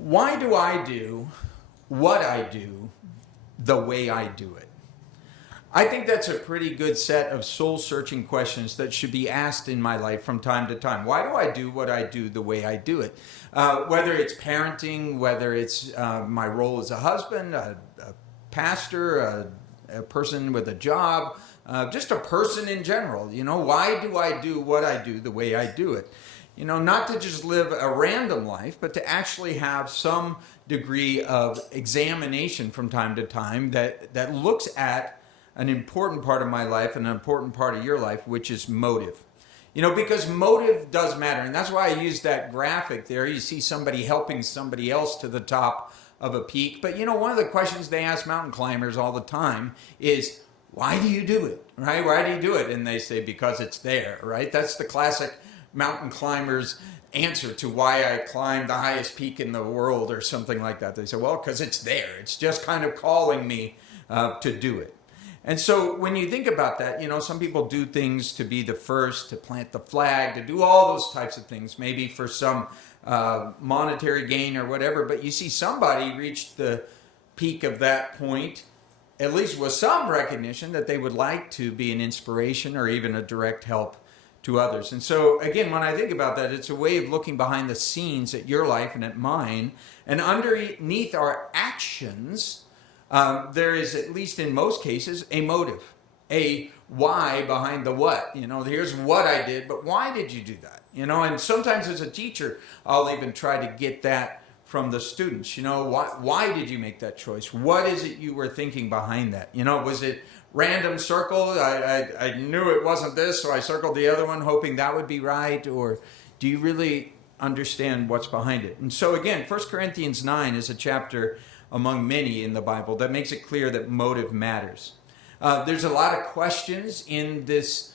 Why do I do what I do the way I do it? I think that's a pretty good set of soul-searching questions that should be asked in my life from time to time. Why do I do what I do the way I do it? Whether it's parenting, whether it's my role as a husband, a pastor, a person with a job, just a person in general. You know, why do I do what I do the way I do it? You know, not to just live a random life, but to actually have some degree of examination from time to time that looks at an important part of my life and an important part of your life, which is motive. You know, because motive does matter. And that's why I use that graphic there. You see somebody helping somebody else to the top of a peak. But, you know, one of the questions they ask mountain climbers all the time is, why do you do it? Right? Why do you do it? And they say, because it's there, right? That's the classic mountain climbers answer to why I climbed the highest peak in the world or something like that. They say, well, because it's there. It's just kind of calling me to do it. And so when you think about that, you know, some people do things to be the first, to plant the flag, to do all those types of things, maybe for some monetary gain or whatever. But you see somebody reach the peak of that point, at least with some recognition that they would like to be an inspiration or even a direct help to others. And so, again, when I think about that, it's a way of looking behind the scenes at your life and at mine. And underneath our actions, there is, at least in most cases, a motive, a why behind the what. You know, here's what I did, but why did you do that? You know, and sometimes as a teacher, I'll even try to get that from the students. You know, why did you make that choice? What is it you were thinking behind that? You know, was it random circle? I knew it wasn't this, so I circled the other one hoping that would be right. Or do you really understand what's behind it? And so again, 1 Corinthians 9 is a chapter among many in the Bible that makes it clear that motive matters. There's a lot of questions in this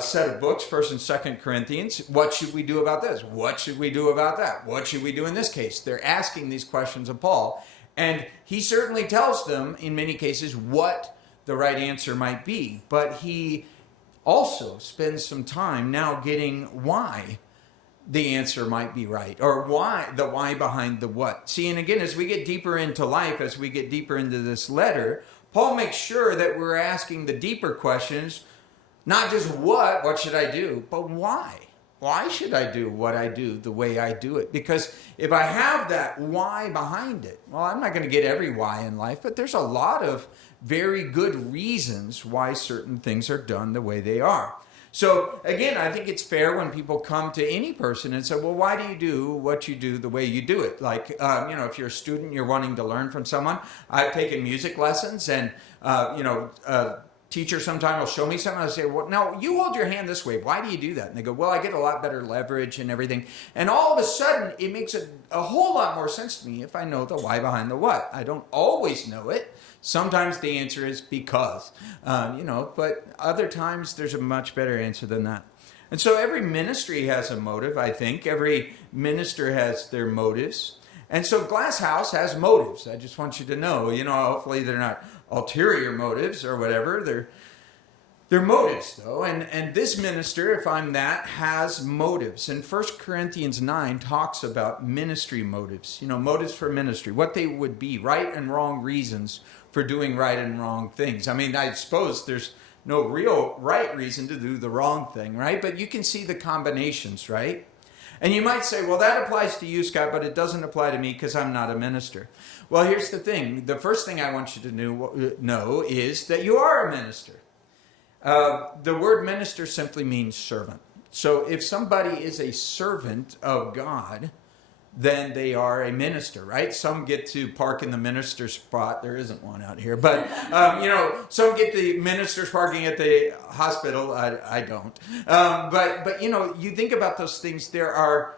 set of books, 1st and 2nd Corinthians. What should we do about this? What should we do about that? What should we do in this case? They're asking these questions of Paul. And he certainly tells them, in many cases, what the right answer might be. But he also spends some time now getting why the answer might be right, or why behind the what. See, and again, as we get deeper into life, as we get deeper into this letter, Paul makes sure that we're asking the deeper questions, not just what should I do, but why? Why should I do what I do the way I do it? Because if I have that why behind it, well, I'm not going to get every why in life, but there's a lot of very good reasons why certain things are done the way they are. So again, I think it's fair when people come to any person and say, well, why do you do what you do the way you do it? Like, you know, if you're a student, you're wanting to learn from someone. I've taken music lessons and, teacher sometime will show me something. I'll say, well, now you hold your hand this way. Why do you do that? And they go, well, I get a lot better leverage and everything. And all of a sudden, it makes a whole lot more sense to me if I know the why behind the what. I don't always know it. Sometimes the answer is because, but other times there's a much better answer than that. And so every ministry has a motive, I think. Every minister has their motives. And so GlassHouse has motives. I just want you to know, hopefully they're not ulterior motives or whatever. They're motives, though. And this minister, if I'm that, has motives. And 1 Corinthians 9 talks about ministry motives, motives for ministry, what they would be, right and wrong reasons for doing right and wrong things. I mean, I suppose there's no real right reason to do the wrong thing, right? But you can see the combinations, right? And you might say, well, that applies to you, Scott, but it doesn't apply to me because I'm not a minister. Well, here's the thing. The first thing I want you to know is that you are a minister. The word minister simply means servant. So if somebody is a servant of God, then they are a minister, right? Some get to park in the minister spot. There isn't one out here. But, some get the minister's parking at the hospital. I don't. But you think about those things. There are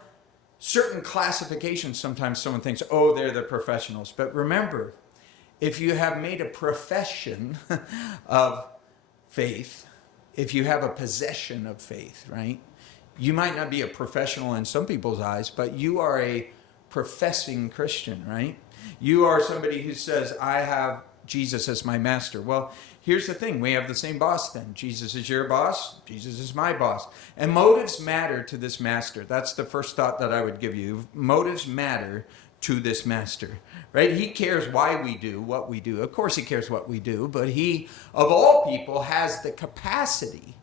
certain classifications. Sometimes someone thinks, oh, they're the professionals. But remember, if you have made a profession of faith, if you have a possession of faith, right? You might not be a professional in some people's eyes, but you are a professing Christian, right? You are somebody who says, I have Jesus as my master. Well, here's the thing. We have the same boss then. Jesus is your boss. Jesus is my boss. And motives matter to this master. That's the first thought that I would give you. Motives matter to this master, right? He cares why we do what we do. Of course he cares what we do, but he, of all people, has the capacity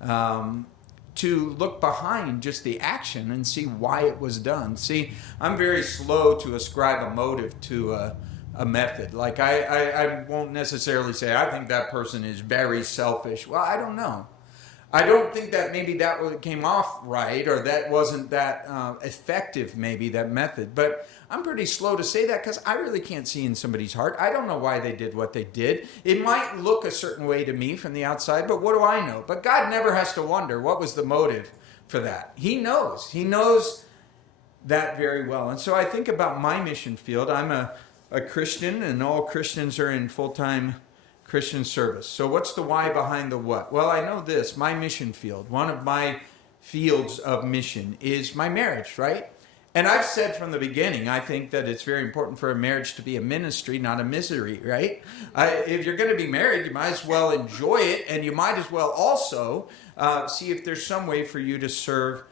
to look behind just the action and see why it was done. See, I'm very slow to ascribe a motive to a method. Like I won't necessarily say, I think that person is very selfish. Well, I don't know. I don't think that maybe that came off right, or that wasn't that effective, maybe, that method. But I'm pretty slow to say that because I really can't see in somebody's heart. I don't know why they did what they did. It might look a certain way to me from the outside, but what do I know? But God never has to wonder what was the motive for that. He knows. He knows that very well. And so I think about my mission field. I'm a Christian, and all Christians are in full-time Christian service. So what's the why behind the what? Well, I know this. My mission field, one of my fields of mission is my marriage, right? And I've said from the beginning, I think that it's very important for a marriage to be a ministry, not a misery, right? If you're going to be married, you might as well enjoy it, and you might as well also see if there's some way for you to serve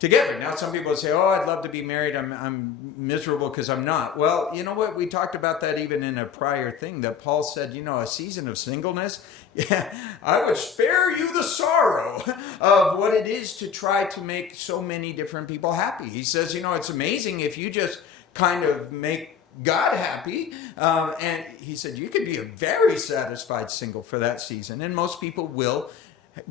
together. Now, some people say, oh, I'd love to be married. I'm miserable because I'm not. Well, you know what? We talked about that even in a prior thing that Paul said, a season of singleness. Yeah, I would spare you the sorrow of what it is to try to make so many different people happy. He says, it's amazing if you just kind of make God happy. And he said, you could be a very satisfied single for that season. And most people will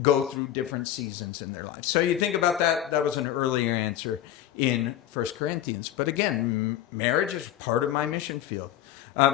go through different seasons in their life. So you think about that. That was an earlier answer in 1 Corinthians. But again, marriage is part of my mission field.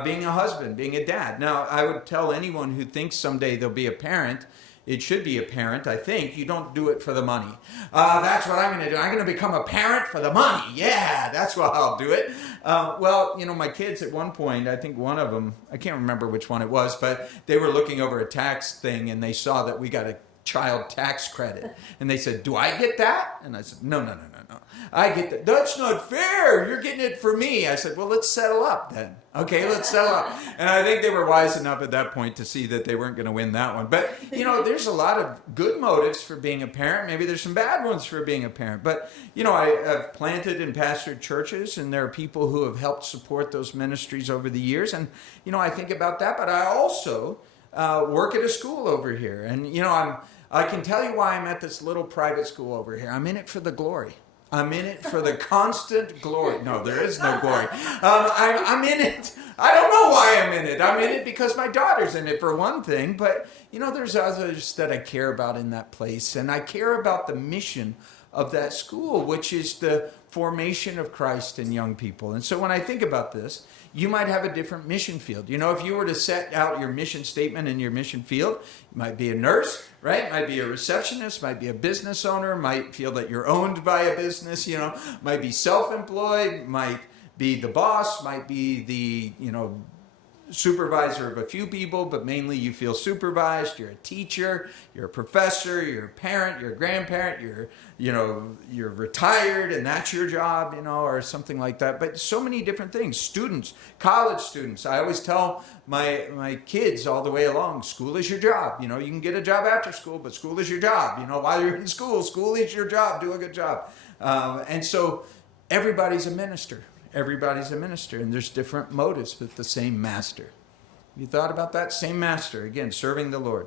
Being a husband, being a dad. Now, I would tell anyone who thinks someday they'll be a parent, it should be a parent, I think. You don't do it for the money. That's what I'm going to do. I'm going to become a parent for the money. Yeah, that's what I'll do it. My kids at one point, I think one of them, I can't remember which one it was, but they were looking over a tax thing and they saw that we got a child tax credit. And they said, do I get that? And I said, no. I get that. That's not fair. You're getting it for me. I said, well, let's settle up then. Okay, let's settle up. And I think they were wise enough at that point to see that they weren't going to win that one. But, there's a lot of good motives for being a parent. Maybe there's some bad ones for being a parent. But, I've planted and pastored churches, and there are people who have helped support those ministries over the years. And, I think about that. But I also work at a school over here. And, I can tell you why I'm at this little private school over here. I'm in it for the glory. I'm in it for the constant glory. No, there is no glory. I'm in it. I don't know why I'm in it. I'm in it because my daughter's in it for one thing. But, there's others that I care about in that place. And I care about the mission of that school, which is the formation of Christ in young people. And so when I think about this, you might have a different mission field. If you were to set out your mission statement in your mission field, you might be a nurse, right? Might be a receptionist, might be a business owner, might feel that you're owned by a business, might be self-employed, might be the boss, might be the, supervisor of a few people, but mainly you feel supervised. You're a teacher, you're a professor, you're a parent, you're a grandparent, you're retired and that's your job, or something like that. But so many different things. Students, college students. I always tell my kids all the way along, school is your job. You can get a job after school, but school is your job. While you're in school, school is your job. Do a good job. And so everybody's a minister. Everybody's a minister, and there's different motives with the same master. You thought about that? Same master, again, serving the Lord.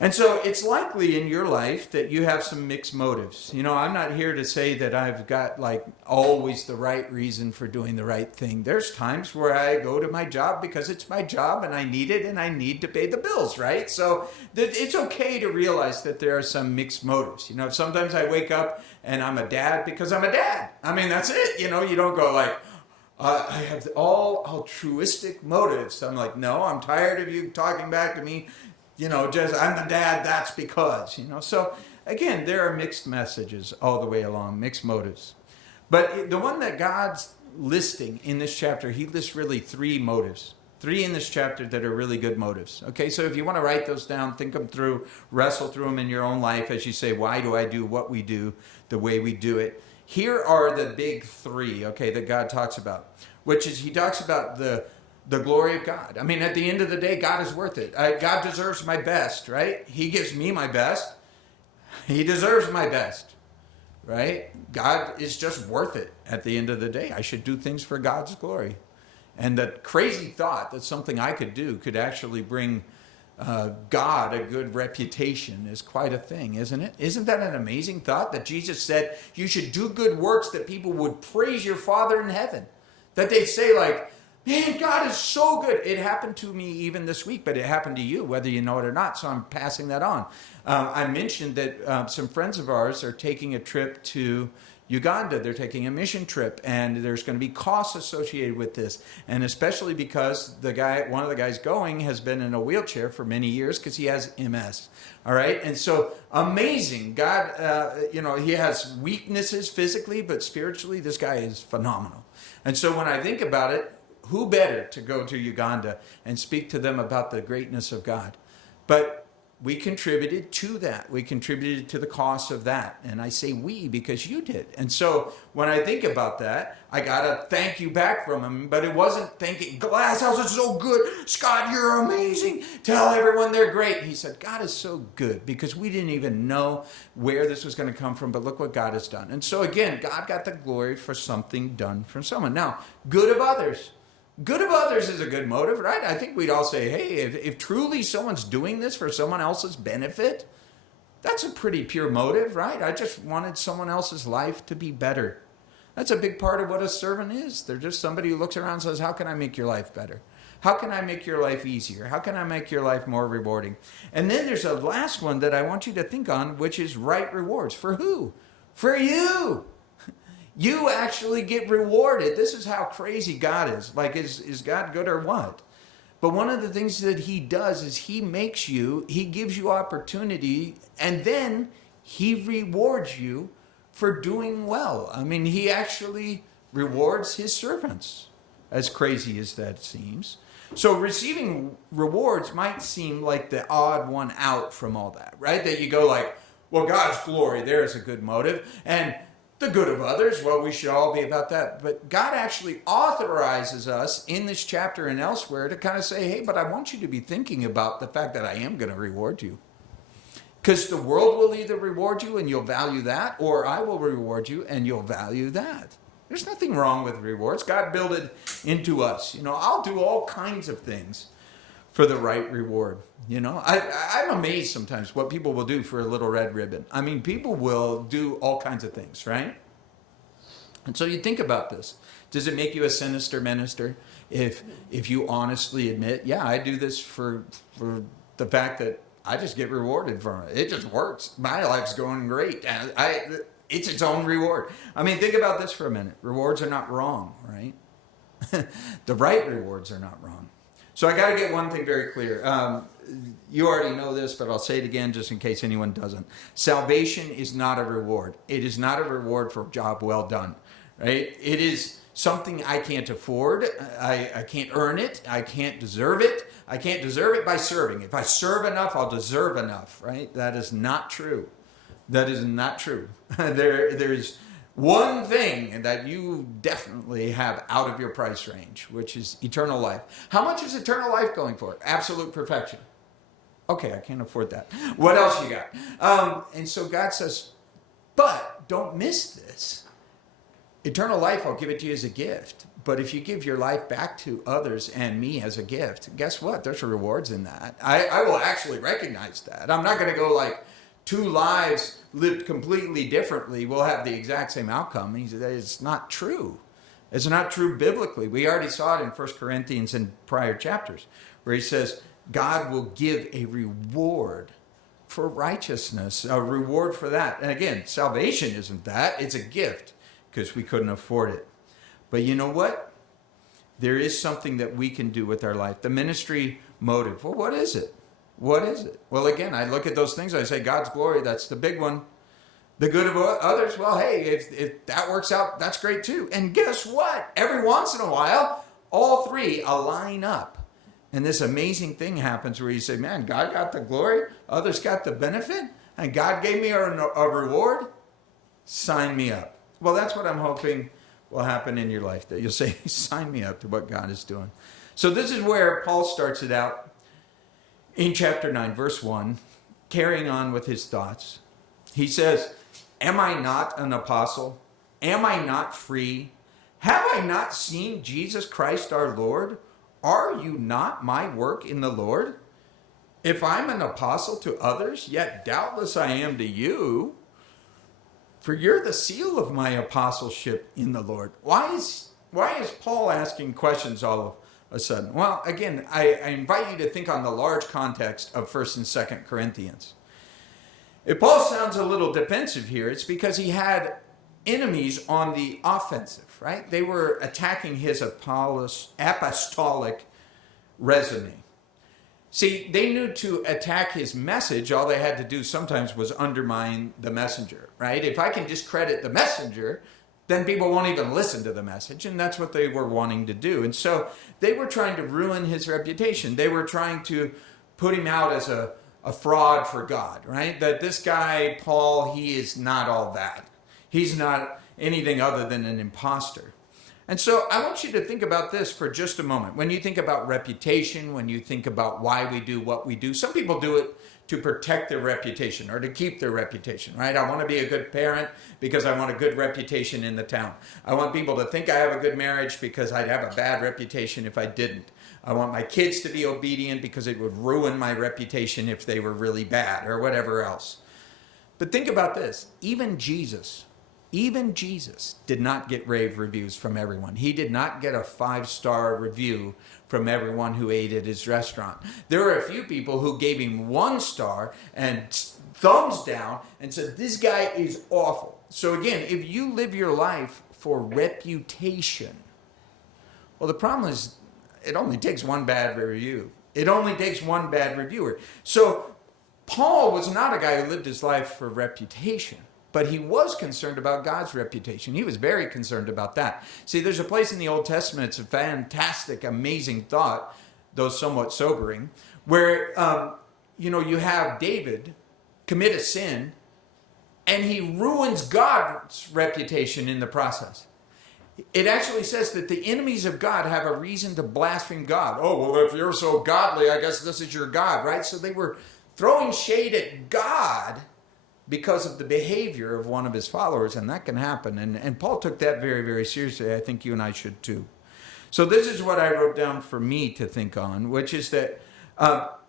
And so it's likely in your life that you have some mixed motives. I'm not here to say that I've got always the right reason for doing the right thing. There's times where I go to my job because it's my job and I need it and I need to pay the bills, right? So it's okay to realize that there are some mixed motives. Sometimes I wake up and I'm a dad because I'm a dad. I mean, that's it. You don't go I have all altruistic motives. I'm like, no, I'm tired of you talking back to me. Just I'm the dad, that's because, So again, there are mixed messages all the way along, mixed motives. But the one that God's listing in this chapter, he lists really three motives. Three in this chapter that are really good motives. Okay, so if you want to write those down, think them through, wrestle through them in your own life as you say, why do I do what we do the way we do it? Here are the big three, okay, that God talks about, which is he talks about the the glory of God. I mean, at the end of the day, God is worth it. God deserves my best, right? He gives me my best. He deserves my best, right? God is just worth it at the end of the day. I should do things for God's glory. And the crazy thought that something I could do could actually bring God a good reputation is quite a thing, isn't it? Isn't that an amazing thought that Jesus said you should do good works that people would praise your Father in heaven? That they'd say like, man, God is so good. It happened to me even this week, but it happened to you, whether you know it or not. So I'm passing that on. I mentioned that some friends of ours are taking a trip to Uganda. They're taking a mission trip, and there's going to be costs associated with this. And especially because one of the guys going has been in a wheelchair for many years because he has MS. All right. And so amazing. God, he has weaknesses physically, but spiritually, this guy is phenomenal. And so when I think about it, who better to go to Uganda and speak to them about the greatness of God? But we contributed to that. We contributed to the cost of that. And I say we because you did. And so when I think about that, I got a thank you back from him. But it wasn't thanking, GlassHouse is so good. Scott, you're amazing. Tell everyone they're great. He said, God is so good because we didn't even know where this was going to come from. But look what God has done. And so again, God got the glory for something done from someone. Now, good of others. Good of others is a good motive, right? I think we'd all say, hey, if truly someone's doing this for someone else's benefit, that's a pretty pure motive, right? I just wanted someone else's life to be better. That's a big part of what a servant is. They're just somebody who looks around and says, how can I make your life better? How can I make your life easier? How can I make your life more rewarding? And then there's a last one that I want you to think on, which is right rewards. For who? For you. You actually get rewarded. This is how crazy God is. Like, is God good or what? But one of the things that he does is he gives you opportunity, and then he rewards you for doing well. I mean, he actually rewards his servants, as crazy as that seems. So receiving rewards might seem like the odd one out from all that, right? That you go like, well, God's glory, there's a good motive. And the good of others, well, we should all be about that. But God actually authorizes us in this chapter and elsewhere to kind of say, hey, but I want you to be thinking about the fact that I am going to reward you. Because the world will either reward you and you'll value that, or I will reward you and you'll value that. There's nothing wrong with rewards. God built it into us. I'll do all kinds of things for the right reward. I'm amazed sometimes what people will do for a little red ribbon. I mean, people will do all kinds of things, right? And so you think about this. Does it make you a sinister minister if you honestly admit, yeah, I do this for the fact that I just get rewarded from it. It just works. My life's going great. It's its own reward. I mean, think about this for a minute. Rewards are not wrong, right? The right rewards are not wrong. So I got to get one thing very clear. You already know this, but I'll say it again just in case anyone doesn't. Salvation is not a reward. It is not a reward for a job well done, right? It is something I can't afford. I can't earn it. I can't deserve it. I can't deserve it by serving. If I serve enough, I'll deserve enough, right? That is not true. That is not true. There's one thing that you definitely have out of your price range, which is eternal life. How much is eternal life going for? Absolute perfection. Okay, I can't afford that. What else you got? And so God says, but don't miss this. Eternal life, I'll give it to you as a gift. But if you give your life back to others and me as a gift, guess what? There's rewards in that. I will actually recognize that. I'm not going to go like, two lives lived completely differently will have the exact same outcome. He said, it's not true. It's not true biblically. We already saw it in 1 Corinthians and prior chapters where he says, God will give a reward for righteousness, a reward for that. And again, salvation isn't that. It's a gift because we couldn't afford it. But you know what? There is something that we can do with our life. The ministry motive. Well, what is it? What is it? Well, again, I look at those things. I say, God's glory, that's the big one. The good of others, well, hey, if that works out, that's great too. And guess what? Every once in a while, all three align up. And this amazing thing happens where you say, man, God got the glory, others got the benefit, and God gave me a reward. Sign me up. Well, that's what I'm hoping will happen in your life, that you'll say, sign me up to what God is doing. So this is where Paul starts it out in chapter 9, verse 1, carrying on with his thoughts. He says, am I not an apostle? Am I not free? Have I not seen Jesus Christ our Lord? Are you not my work in the Lord? If I'm an apostle to others, yet doubtless I am to you, for you're the seal of my apostleship in the Lord. Why is Paul asking questions all of a sudden? Well, again, I invite you to think on the large context of 1st and 2nd Corinthians. If Paul sounds a little defensive here, it's because he had enemies on the offensive, right? They were attacking his apostolic resume. See, they knew to attack his message, all they had to do sometimes was undermine the messenger, right? If I can discredit the messenger, then people won't even listen to the message, and that's what they were wanting to do. And so they were trying to ruin his reputation. They were trying to put him out as a fraud for God, right? That this guy, Paul, he is not all that. He's not anything other than an imposter. And so I want you to think about this for just a moment. When you think about reputation, when you think about why we do what we do, some people do it to protect their reputation or to keep their reputation, right? I want to be a good parent because I want a good reputation in the town. I want people to think I have a good marriage because I'd have a bad reputation if I didn't. I want my kids to be obedient because it would ruin my reputation if they were really bad or whatever else. But think about this. Even Jesus did not get rave reviews from everyone. He did not get a 5-star review from everyone who ate at his restaurant. There were a few people who gave him 1 star and thumbs down and said, this guy is awful. So again, if you live your life for reputation, well, the problem is it only takes one bad review. It only takes one bad reviewer. So Paul was not a guy who lived his life for reputation. But he was concerned about God's reputation. He was very concerned about that. See, there's a place in the Old Testament, it's a fantastic, amazing thought, though somewhat sobering, where, you have David commit a sin, and he ruins God's reputation in the process. It actually says that the enemies of God have a reason to blaspheme God. Oh, well, if you're so godly, I guess this is your God, right? So they were throwing shade at God because of the behavior of one of his followers, and that can happen. And Paul took that very, very seriously. I think you and I should too. So this is what I wrote down for me to think on, which is that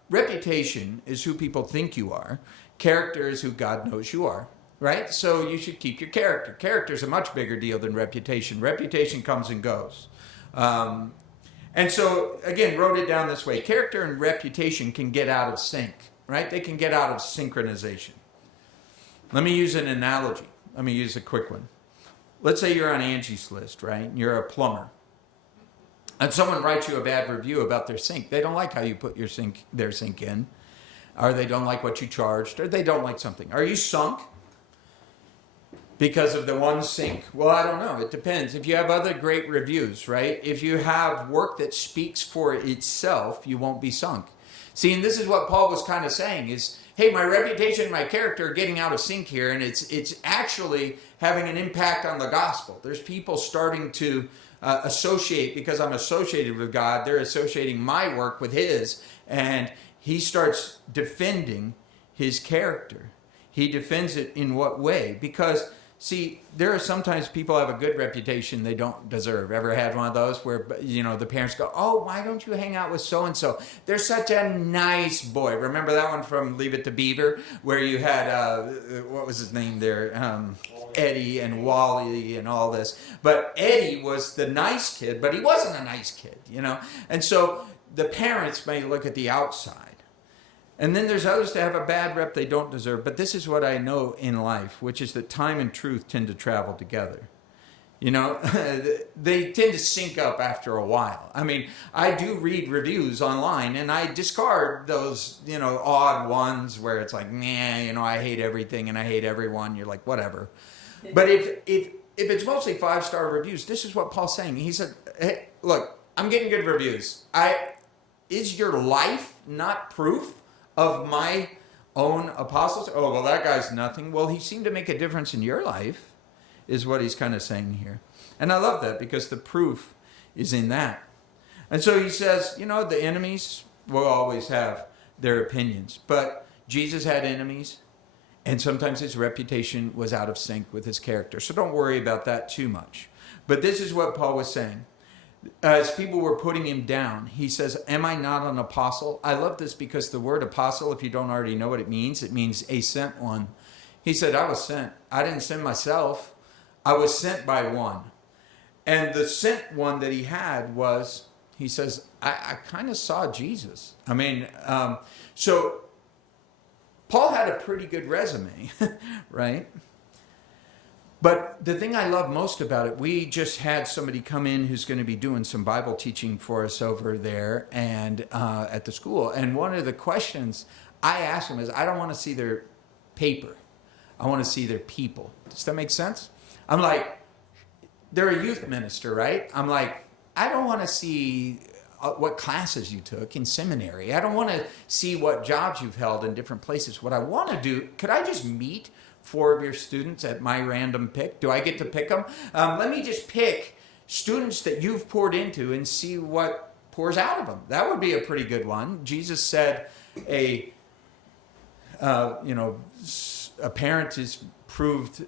reputation is who people think you are. Character is who God knows you are, right? So you should keep your character. Character is a much bigger deal than reputation. Reputation comes and goes. And so, again, wrote it down this way. Character and reputation can get out of sync, right? They can get out of synchronization. Let me use an analogy. Let me use a quick one. Let's say you're on Angie's List, right? You're a plumber. And someone writes you a bad review about their sink. They don't like how you put their sink in. Or they don't like what you charged. Or they don't like something. Are you sunk because of the one sink? Well, I don't know. It depends. If you have other great reviews, right? If you have work that speaks for itself, you won't be sunk. See, and this is what Paul was kind of saying is, hey, my reputation and my character are getting out of sync here, and it's actually having an impact on the gospel. There's people starting to associate, because I'm associated with God, they're associating my work with his, and he starts defending his character. He defends it in what way? Because, see, there are sometimes people have a good reputation they don't deserve. Ever had one of those where, the parents go, oh, why don't you hang out with so-and-so? They're such a nice boy. Remember that one from Leave It to Beaver, where you had, what was his name there? Eddie and Wally and all this. But Eddie was the nice kid, but he wasn't a nice kid, And so the parents may look at the outside. And then there's others that have a bad rep they don't deserve. But this is what I know in life, which is that time and truth tend to travel together. They tend to sync up after a while. I mean, I do read reviews online, and I discard those, odd ones where it's like, I hate everything and I hate everyone. You're like, whatever. But if it's mostly 5-star reviews, this is what Paul's saying. He said, hey, look, I'm getting good reviews. Is your life not proof of my own apostles? Oh, well, that guy's nothing. Well, he seemed to make a difference in your life, is what he's kind of saying here. And I love that, because the proof is in that. And so he says, the enemies will always have their opinions. But Jesus had enemies, and sometimes his reputation was out of sync with his character. So don't worry about that too much. But this is what Paul was saying. As people were putting him down, he says, am I not an apostle? I love this because the word apostle, if you don't already know what it means a sent one. He said, I was sent. I didn't send myself. I was sent by one. And the sent one that he had was, he says, I kind of saw Jesus. So Paul had a pretty good resume, right? But the thing I love most about it, we just had somebody come in who's going to be doing some Bible teaching for us over there and at the school. And one of the questions I asked him is, I don't want to see their paper. I want to see their people. Does that make sense? I'm like, they're a youth minister, right? I'm like, I don't want to see what classes you took in seminary. I don't want to see what jobs you've held in different places. What I want to do, could I just meet 4 of your students at my random pick? Do I get to pick them? Let me just pick students that you've poured into and see what pours out of them. That would be a pretty good one. Jesus said a parent is proved,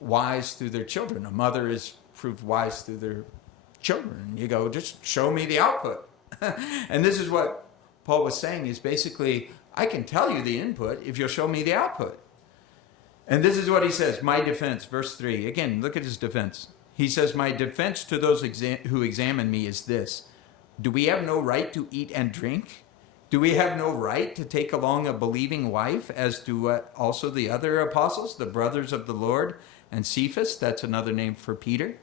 wise through their children. A mother is proved wise through their children. You go, just show me the output. And this is what Paul was saying is basically, I can tell you the input if you'll show me the output. And this is what he says, my defense, verse 3. Again, look at his defense. He says, my defense to those who examine me is this. Do we have no right to eat and drink? Do we have no right to take along a believing wife, as do also the other apostles, the brothers of the Lord, and Cephas? That's another name for Peter.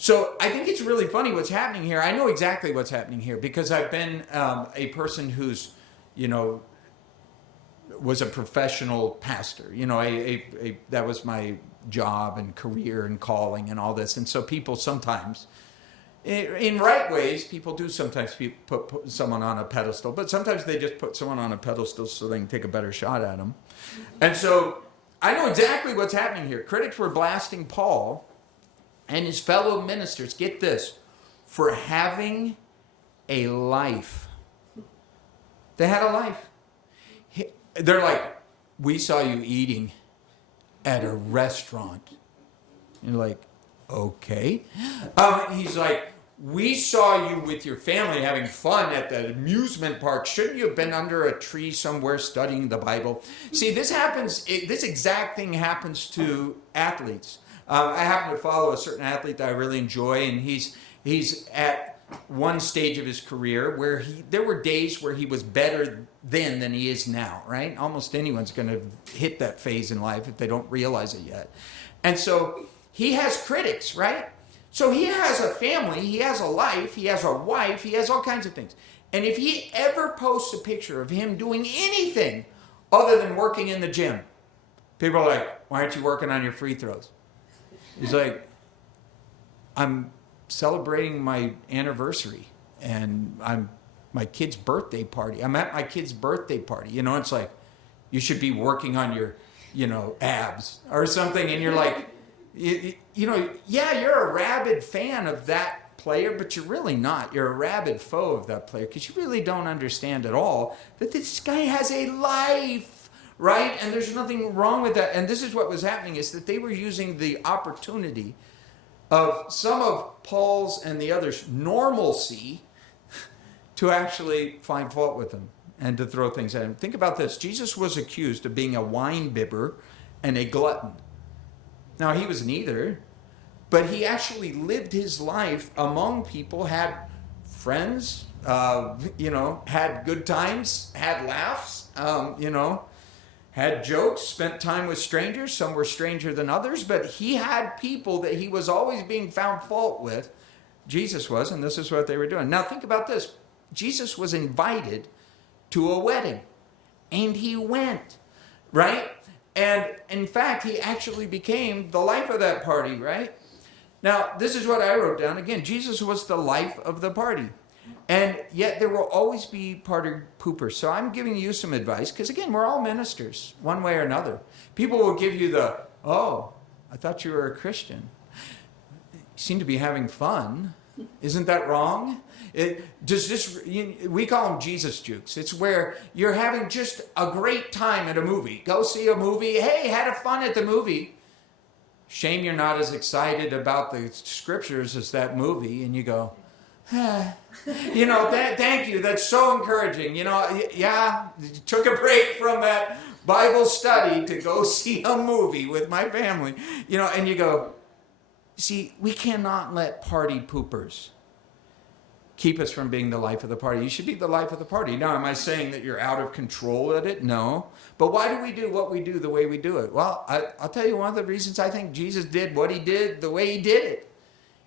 So I think it's really funny what's happening here. I know exactly what's happening here because I've been a person who's, was a professional pastor. That was my job and career and calling and all this. And so people sometimes, in right ways, people do sometimes put someone on a pedestal, but sometimes they just put someone on a pedestal so they can take a better shot at them. And so I know exactly what's happening here. Critics were blasting Paul and his fellow ministers, get this, for having a life. They had a life. They're like, we saw you eating at a restaurant. You're like, okay. He's like, we saw you with your family having fun at the amusement park. Shouldn't you have been under a tree somewhere studying the Bible? See, this exact thing happens to athletes. I happen to follow a certain athlete that I really enjoy, and he's at one stage of his career where there were days where he was better then than he is now, right? Almost anyone's going to hit that phase in life if they don't realize it yet. And so he has critics, right? So he has a family, he has a life, he has a wife, he has all kinds of things. And if he ever posts a picture of him doing anything other than working in the gym, people are like, why aren't you working on your free throws? He's like, I'm celebrating my anniversary and my kid's birthday party. I'm at my kid's birthday party. It's like, you should be working on your, abs or something. And you're like, yeah, you're a rabid fan of that player, but you're really not. You're a rabid foe of that player because you really don't understand at all that this guy has a life, right? And there's nothing wrong with that. And this is what was happening is that they were using the opportunity of some of Paul's and the others' normalcy to actually find fault with him and to throw things at him. Think about this. Jesus was accused of being a wine bibber and a glutton. Now, he was neither, but he actually lived his life among people, had friends, had good times, had laughs, had jokes, spent time with strangers. Some were stranger than others, but he had people that he was always being found fault with. Jesus was, and this is what they were doing. Now, think about this. Jesus was invited to a wedding, and he went, right? And in fact, he actually became the life of that party, right? Now, this is what I wrote down. Again, Jesus was the life of the party. And yet there will always be party poopers. So I'm giving you some advice, because again, we're all ministers, one way or another. People will give you I thought you were a Christian. You seem to be having fun. Isn't that wrong? We call them Jesus jukes. It's where you're having just a great time at a movie. Go see a movie. Hey, had fun at the movie. Shame you're not as excited about the scriptures as that movie. And you go, thank you. That's so encouraging. Yeah, took a break from that Bible study to go see a movie with my family. And you go, see, we cannot let party poopers keep us from being the life of the party. You should be the life of the party. Now, am I saying that you're out of control at it? No. But why do we do what we do the way we do it? Well, I'll tell you one of the reasons I think Jesus did what he did the way he did it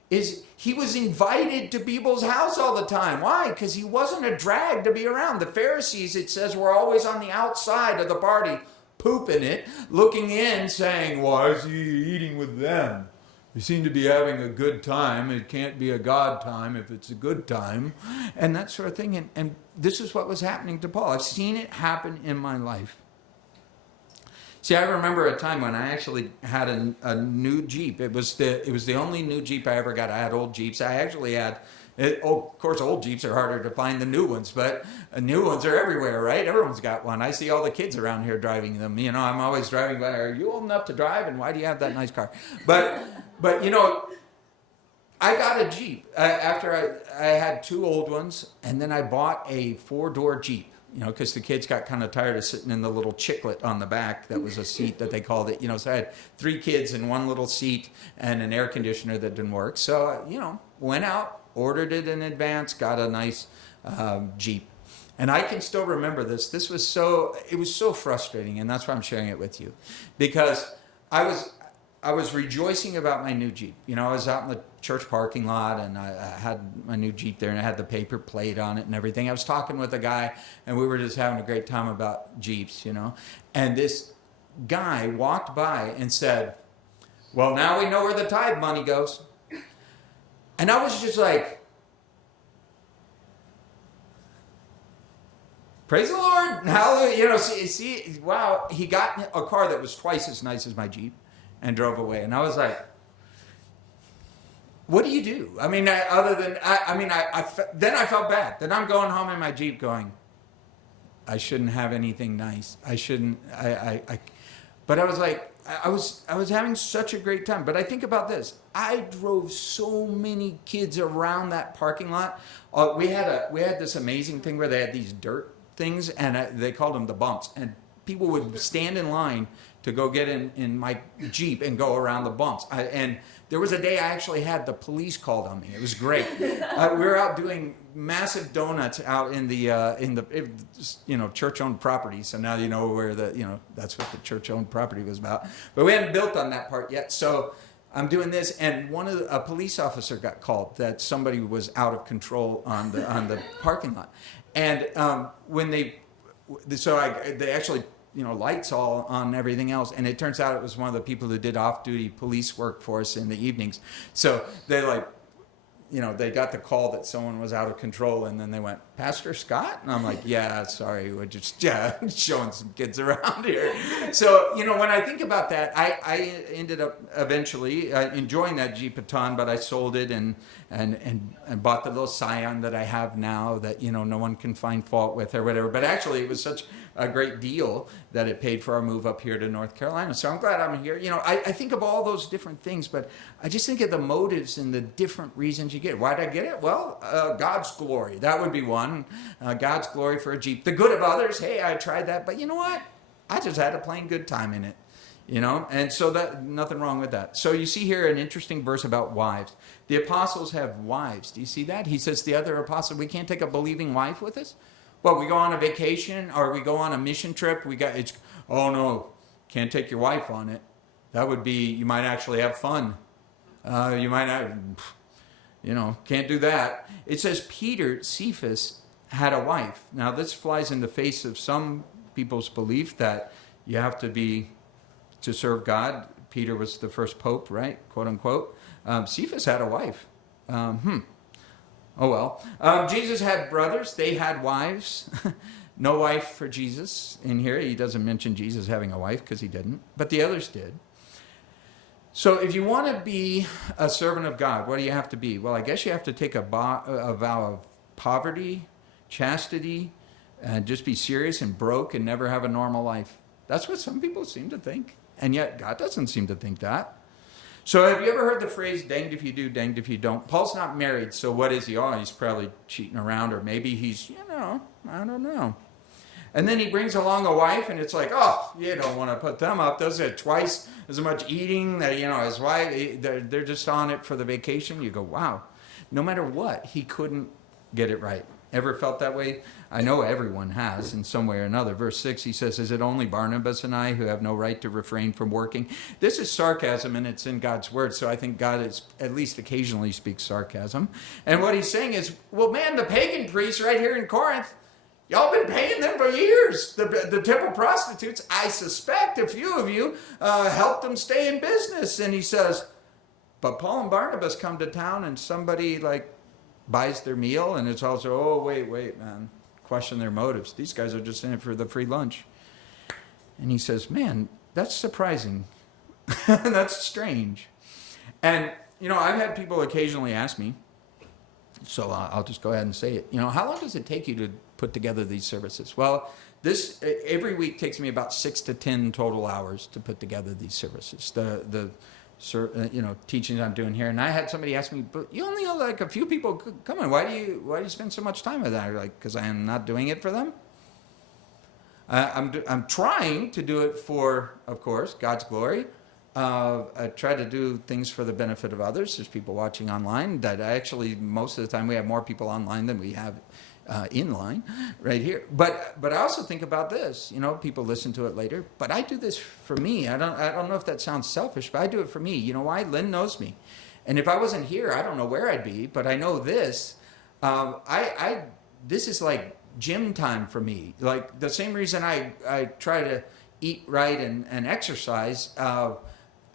is he was invited to people's house all the time. Why? Because he wasn't a drag to be around. The Pharisees, it says, were always on the outside of the party, pooping it, looking in, saying, why is he eating with them? You seem to be having a good time. It can't be a God time if it's a good time. And that sort of thing. And this is what was happening to Paul. I've seen it happen in my life. See, I remember a time when I actually had a new Jeep. It was the only new Jeep I ever got. I had old Jeeps. I actually had, of course, old Jeeps are harder to find than new ones, but new ones are everywhere, right? Everyone's got one. I see all the kids around here driving them. I'm always driving by. Are you old enough to drive? And why do you have that nice car? But I got a Jeep after I had two old ones, and then I bought a 4-door Jeep. Because the kids got kind of tired of sitting in the little chicklet on the back. That was a seat that they called it. So I had 3 kids in one little seat and an air conditioner that didn't work. So, went out, ordered it in advance, got a nice Jeep. And I can still remember this. It was so frustrating, and that's why I'm sharing it with you. Because I was rejoicing about my new Jeep. I was out in the church parking lot, and I had my new Jeep there, and I had the paper plate on it and everything. I was talking with a guy, and we were just having a great time about Jeeps, And this guy walked by and said, well, now we know where the tithe money goes. And I was just like, praise the Lord. Hallelujah. See, wow. He got a car that was twice as nice as my Jeep and drove away. And I was like, what do you do? I mean, then I felt bad. Then I'm going home in my Jeep going, I shouldn't have anything nice. I shouldn't, but I was like, I was having such a great time. But I think about this. I drove so many kids around that parking lot. We had this amazing thing where they had these dirt things, and they called them the bumps. And people would stand in line to go get in my Jeep and go around the bumps. And there was a day I actually had the police called on me. It was great. We were out doing massive donuts out in the church-owned property. So now you know where that's what the church-owned property was about. But we hadn't built on that part yet. So I'm doing this, and a police officer got called that somebody was out of control on the parking lot. And they actually, lights all on everything else. And it turns out it was one of the people who did off-duty police work for us in the evenings. So they they got the call that someone was out of control, and then they went, Pastor Scott? And I'm like, yeah, sorry, we're just showing some kids around here. So, when I think about that, I ended up eventually enjoying that Jeep a ton, but I sold it and bought the little Scion that I have now that, no one can find fault with or whatever. But actually, it was such a great deal that it paid for our move up here to North Carolina. So I'm glad I'm here. I think of all those different things, but I just think of the motives and the different reasons you get it. Why did I get it? Well, God's glory. That would be one. God's glory for a Jeep. The good of others. Hey, I tried that, but you know what? I just had a plain good time in it. And so that nothing wrong with that. So you see here an interesting verse about wives. The apostles have wives. Do you see that? He says the other apostle, we can't take a believing wife with us. Well, we go on a vacation or we go on a mission trip. Oh no, can't take your wife on it. That would be, you might actually have fun. You might not, can't do that. It says Cephas had a wife. Now this flies in the face of some people's belief that you have to serve God. Peter was the first pope, right? Quote unquote. Cephas had a wife. Oh well. Jesus had brothers. They had wives. No wife for Jesus in here. He doesn't mention Jesus having a wife because he didn't. But the others did. So if you want to be a servant of God, what do you have to be? Well, I guess you have to take a vow of poverty, chastity, and just be serious and broke and never have a normal life. That's what some people seem to think. And yet God doesn't seem to think that. So have you ever heard the phrase, danged if you do, danged if you don't? Paul's not married, so what is he? Oh, he's probably cheating around, or maybe he's, I don't know. And then he brings along a wife, and it's like, oh, you don't want to put them up. Those are twice as much eating. His wife, they're just on it for the vacation. You go, wow. No matter what, he couldn't get it right. Ever felt that way? I know everyone has in some way or another. Verse 6, he says, is it only Barnabas and I who have no right to refrain from working? This is sarcasm, and it's in God's word, so I think God is, at least occasionally speaks sarcasm. And what he's saying is, well, man, the pagan priests right here in Corinth, y'all been paying them for years. The temple prostitutes, I suspect a few of you helped them stay in business. And he says, but Paul and Barnabas come to town and somebody buys their meal, and it's also, oh, wait, man. Question their motives. These guys are just in it for the free lunch. And he says, man, that's surprising. That's strange. And, I've had people occasionally ask me, so I'll just go ahead and say it. How long does it take you to put together these services? Well, this every week takes me about 6 to 10 total hours to put together these services. The teachings I'm doing here. And I had somebody ask me, but you only have a few people coming. Why do you spend so much time with that? Because I am not doing it for them. I'm trying to do it for, of course, God's glory. I try to do things for the benefit of others. There's people watching online that most of the time we have more people online than we have in line right here. But I also think about this, people listen to it later, but I do this for me. I don't know if that sounds selfish, but I do it for me. You know why? Lynn knows me. And if I wasn't here, I don't know where I'd be, but I know this. This is like gym time for me. Like the same reason I try to eat right and exercise.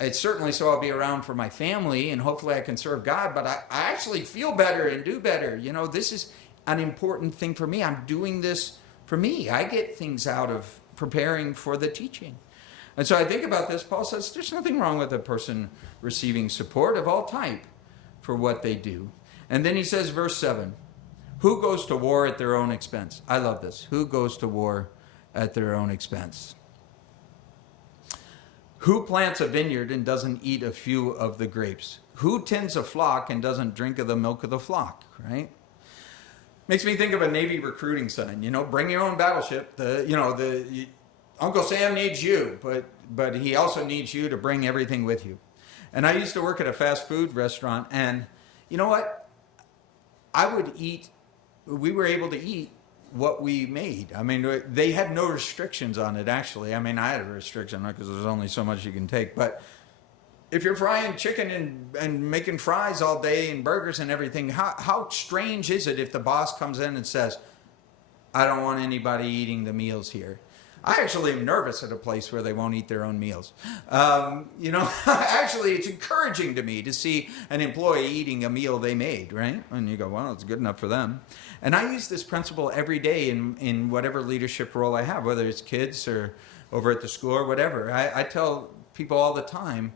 It's certainly so I'll be around for my family and hopefully I can serve God, but I actually feel better and do better. This is an important thing for me. I'm doing this for me. I get things out of preparing for the teaching. And so I think about this. Paul says there's nothing wrong with a person receiving support of all type for what they do. And then he says, verse 7, who goes to war at their own expense? I love this. Who goes to war at their own expense? Who plants a vineyard and doesn't eat a few of the grapes? Who tends a flock and doesn't drink of the milk of the flock, right? Makes me think of a Navy recruiting sign, bring your own battleship. Uncle Sam needs you, but he also needs you to bring everything with you. And I used to work at a fast food restaurant, and you know what? We were able to eat what we made. I mean, they had no restrictions on it, actually. I mean, I had a restriction because there's only so much you can take, but if you're frying chicken and making fries all day and burgers and everything, how strange is it if the boss comes in and says, I don't want anybody eating the meals here? I actually am nervous at a place where they won't eat their own meals. Actually, it's encouraging to me to see an employee eating a meal they made, right? And you go, well, it's good enough for them. And I use this principle every day in whatever leadership role I have, whether it's kids or over at the school or whatever. I tell people all the time,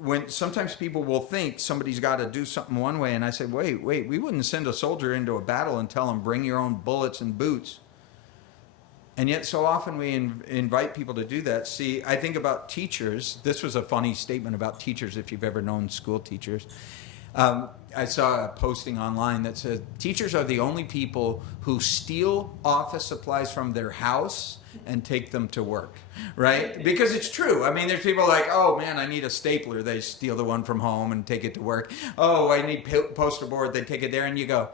when sometimes people will think somebody's got to do something one way, and I say, wait, we wouldn't send a soldier into a battle and tell him, bring your own bullets and boots. And yet so often we invite people to do that. See, I think about teachers. This was a funny statement about teachers, if you've ever known school teachers. I saw a posting online that said, teachers are the only people who steal office supplies from their house and take them to work, right? Because it's true. I mean, there's people like, oh man, I need a stapler. They steal the one from home and take it to work. Oh, I need poster board. They take it there, and you go,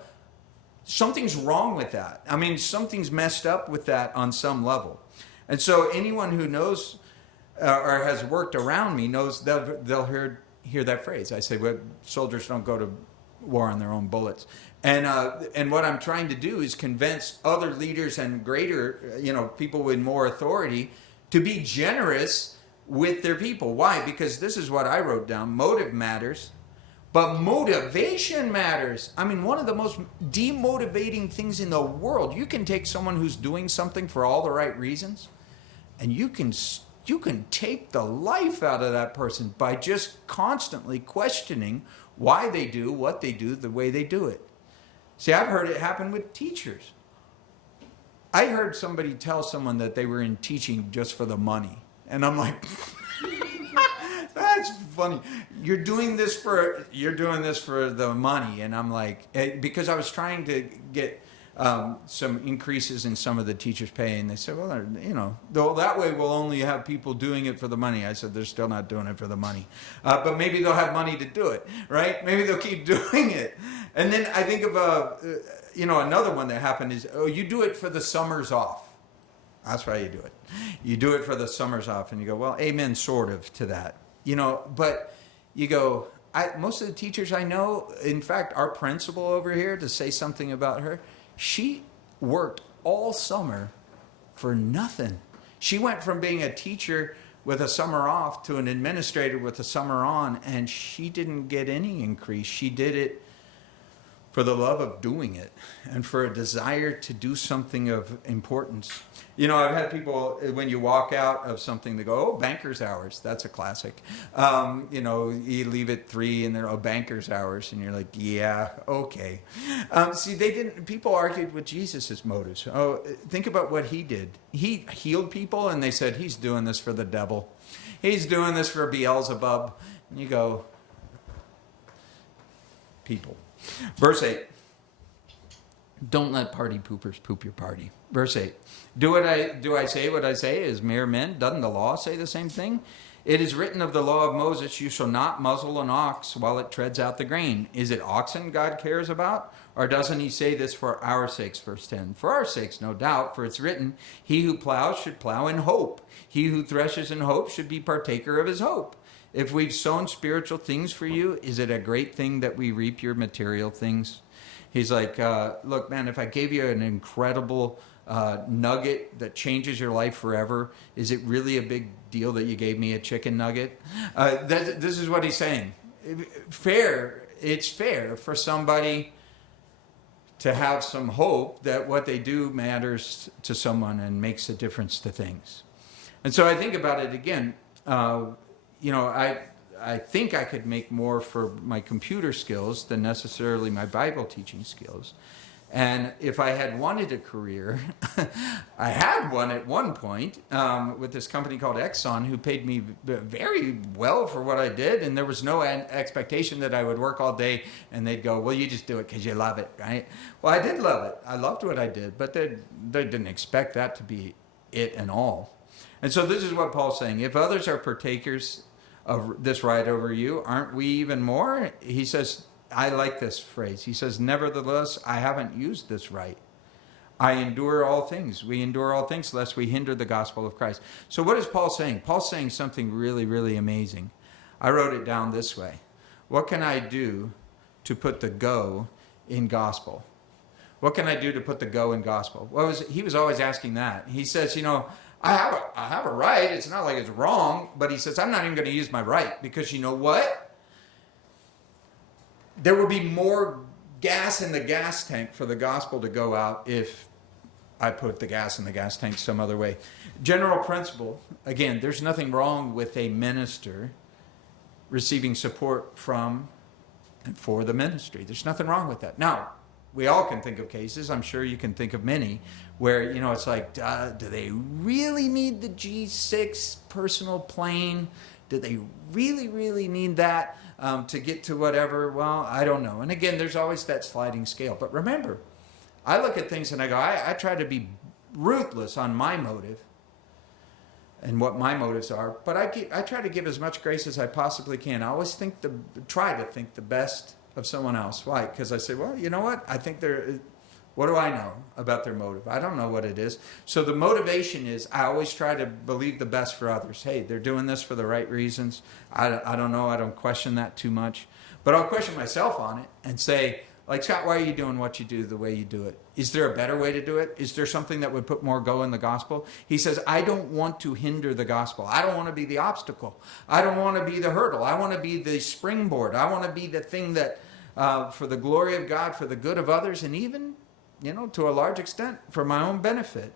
something's wrong with that. I mean, something's messed up with that on some level. And so anyone who knows or has worked around me knows they'll hear that phrase. I say, well, soldiers don't go to war on their own bullets. And what I'm trying to do is convince other leaders and greater, people with more authority to be generous with their people. Why? Because this is what I wrote down. Motive matters. But motivation matters. I mean, one of the most demotivating things in the world, you can take someone who's doing something for all the right reasons, and you can you can take the life out of that person by just constantly questioning why they do what they do the way they do it. See, I've heard it happen with teachers. I heard somebody tell someone that they were in teaching just for the money. And I'm like, that's funny. You're doing this for the money. And I'm like, because I was trying to get some increases in some of the teachers' pay, and they said, well, that way we'll only have people doing it for the money. I said, they're still not doing it for the money, but maybe they'll have money to do it, right? Maybe they'll keep doing it. And then I think of another one that happened is, you do it for the summers off. That's why you do it. You do it for the summers off, and you go, well, amen, sort of to that, but you go, most of the teachers I know, in fact, our principal over here, to say something about her, she worked all summer for nothing. She went from being a teacher with a summer off to an administrator with a summer on, and she didn't get any increase. She did it for the love of doing it and for a desire to do something of importance. I've had people, when you walk out of something, they go, oh, banker's hours. That's a classic. You leave at 3 and they're, oh, banker's hours. And you're like, yeah, okay. People argued with Jesus' motives. Oh, think about what he did. He healed people and they said, he's doing this for the devil. He's doing this for Beelzebub. And you go, people. Verse 8. Don't let party poopers poop your party. Verse 8. Do I say what I say as mere men? Doesn't the law say the same thing? It is written of the law of Moses, you shall not muzzle an ox while it treads out the grain. Is it oxen God cares about? Or doesn't he say this for our sakes? Verse 10. For our sakes, no doubt, for it's written, he who plows should plow in hope. He who threshes in hope should be partaker of his hope. If we've sown spiritual things for you, is it a great thing that we reap your material things? He's like, look, man, if I gave you an incredible nugget that changes your life forever, is it really a big deal that you gave me a chicken nugget? This is what he's saying. It's fair for somebody to have some hope that what they do matters to someone and makes a difference to things. And so I think about it again. I think I could make more for my computer skills than necessarily my Bible teaching skills. And if I had wanted a career, I had one at one point with this company called Exxon, who paid me very well for what I did. And there was no expectation that I would work all day and they'd go, well, you just do it because you love it, right? Well, I did love it. I loved what I did, but they didn't expect that to be it and all. And so this is what Paul's saying. If others are partakers of this right over you, aren't we even more? He says, I like this phrase. He says, nevertheless, I haven't used this right. I endure all things. We endure all things lest we hinder the gospel of Christ. So what is Paul saying? Paul's saying something really, really amazing. I wrote it down this way. What can I do to put the go in gospel? What can I do to put the go in gospel? He was always asking that. He says, I have a right. It's not like it's wrong. But he says, I'm not even going to use my right. Because you know what? There will be more gas in the gas tank for the gospel to go out if I put the gas in the gas tank some other way. General principle, again, there's nothing wrong with a minister receiving support from and for the ministry. There's nothing wrong with that. Now, we all can think of cases, I'm sure you can think of many, where, it's like, do they really need the G6 personal plane? Do they really, really need that to get to whatever? Well, I don't know. And again, there's always that sliding scale. But remember, I look at things and I go, I try to be ruthless on my motive and what my motives are. But I try to give as much grace as I possibly can. I always try to think the best of someone else. Why? Because I say, well, you know what? I think what do I know about their motive? I don't know what it is. So the motivation is I always try to believe the best for others. Hey, they're doing this for the right reasons. I don't know. I don't question that too much. But I'll question myself on it and say, like, Scott, why are you doing what you do the way you do it? Is there a better way to do it? Is there something that would put more go in the gospel? He says, I don't want to hinder the gospel. I don't want to be the obstacle. I don't want to be the hurdle. I want to be the springboard. I want to be the thing that, for the glory of God, for the good of others, and even, to a large extent, for my own benefit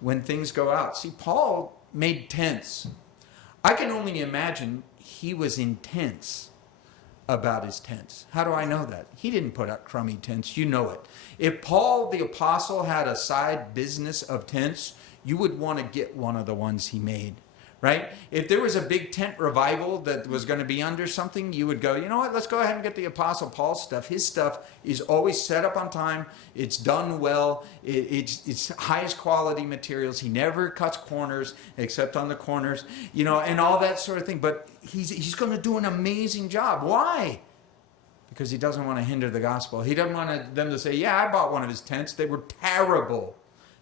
when things go out. See, Paul made tents. I can only imagine he was intense about his tents. How do I know that? He didn't put up crummy tents. You know it. If Paul the apostle had a side business of tents, you would want to get one of the ones he made, right? If there was a big tent revival that was going to be under something, you would go, you know what, let's go ahead and get the apostle Paul's stuff. His stuff is always set up on time. It's done well. It's highest quality materials. He never cuts corners except on the corners, you know, and all that sort of thing. But he's going to do an amazing job. Why? Because he doesn't want to hinder the gospel. He doesn't want them to say, yeah, I bought one of his tents. They were terrible.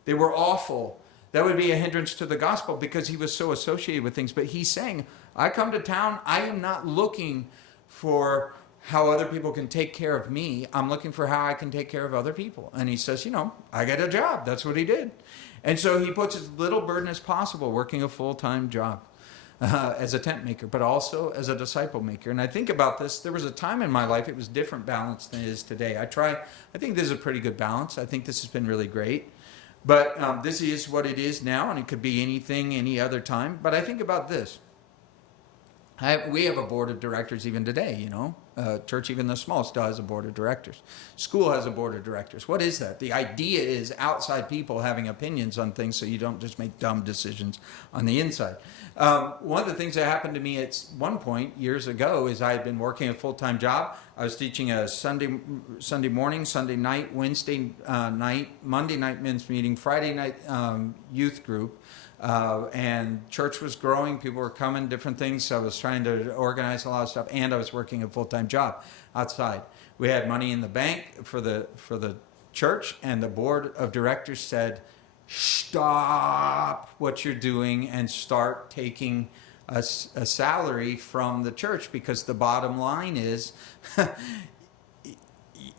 They were awful. That would be a hindrance to the gospel because he was so associated with things. But he's saying, I come to town. I am not looking for how other people can take care of me. I'm looking for how I can take care of other people. And he says, you know, I get a job. That's what he did. And so he puts as little burden as possible working a full-time job as a tent maker, but also as a disciple maker. And I think about this. There was a time in my life, it was different balance than it is today. I think this is a pretty good balance. I think this has been really great. But this is what it is now, and it could be anything, any other time. But I think about this. We have a board of directors even today, you know. Church, even the small, still has a board of directors. School has a board of directors. What is that? The idea is outside people having opinions on things so you don't just make dumb decisions on the inside. One of the things that happened to me at one point years ago is I had been working a full-time job. I was teaching a Sunday morning, Sunday night, Wednesday night, Monday night men's meeting, Friday night youth group. And church was growing, people were coming, different things. So I was trying to organize a lot of stuff, and I was working a full-time job outside. We had money in the bank for the church, and the board of directors said, stop what you're doing and start taking a salary from the church, because the bottom line is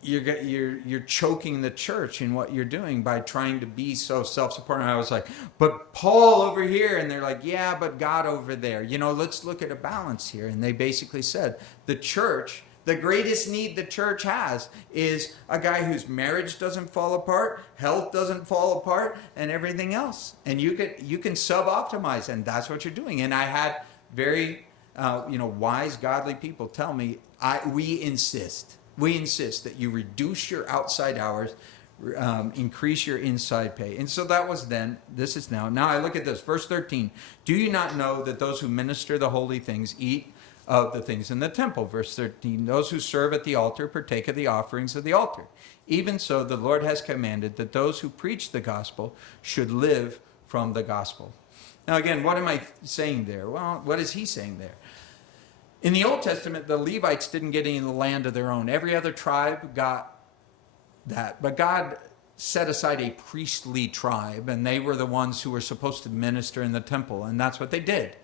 you're choking the church in what you're doing by trying to be so self-supporting. I was like, but Paul over here, and they're like, yeah, but God over there. You know, let's look at a balance here. And they basically said the church, the greatest need the church has is a guy whose marriage doesn't fall apart, health doesn't fall apart, and everything else. And you can sub-optimize, and that's what you're doing. And I had very wise, godly people tell me, we insist that you reduce your outside hours, increase your inside pay. And so that was then, this is now. Now I look at this, verse 13. Do you not know that those who minister the holy things eat of the things in the temple? Verse 13, those who serve at the altar partake of the offerings of the altar. Even so, the Lord has commanded that those who preach the gospel should live from the gospel. Now again, what am I saying there? Well, what is he saying there? In the Old Testament, the Levites didn't get any of the land of their own. Every other tribe got that. But God set aside a priestly tribe, and they were the ones who were supposed to minister in the temple, and that's what they did.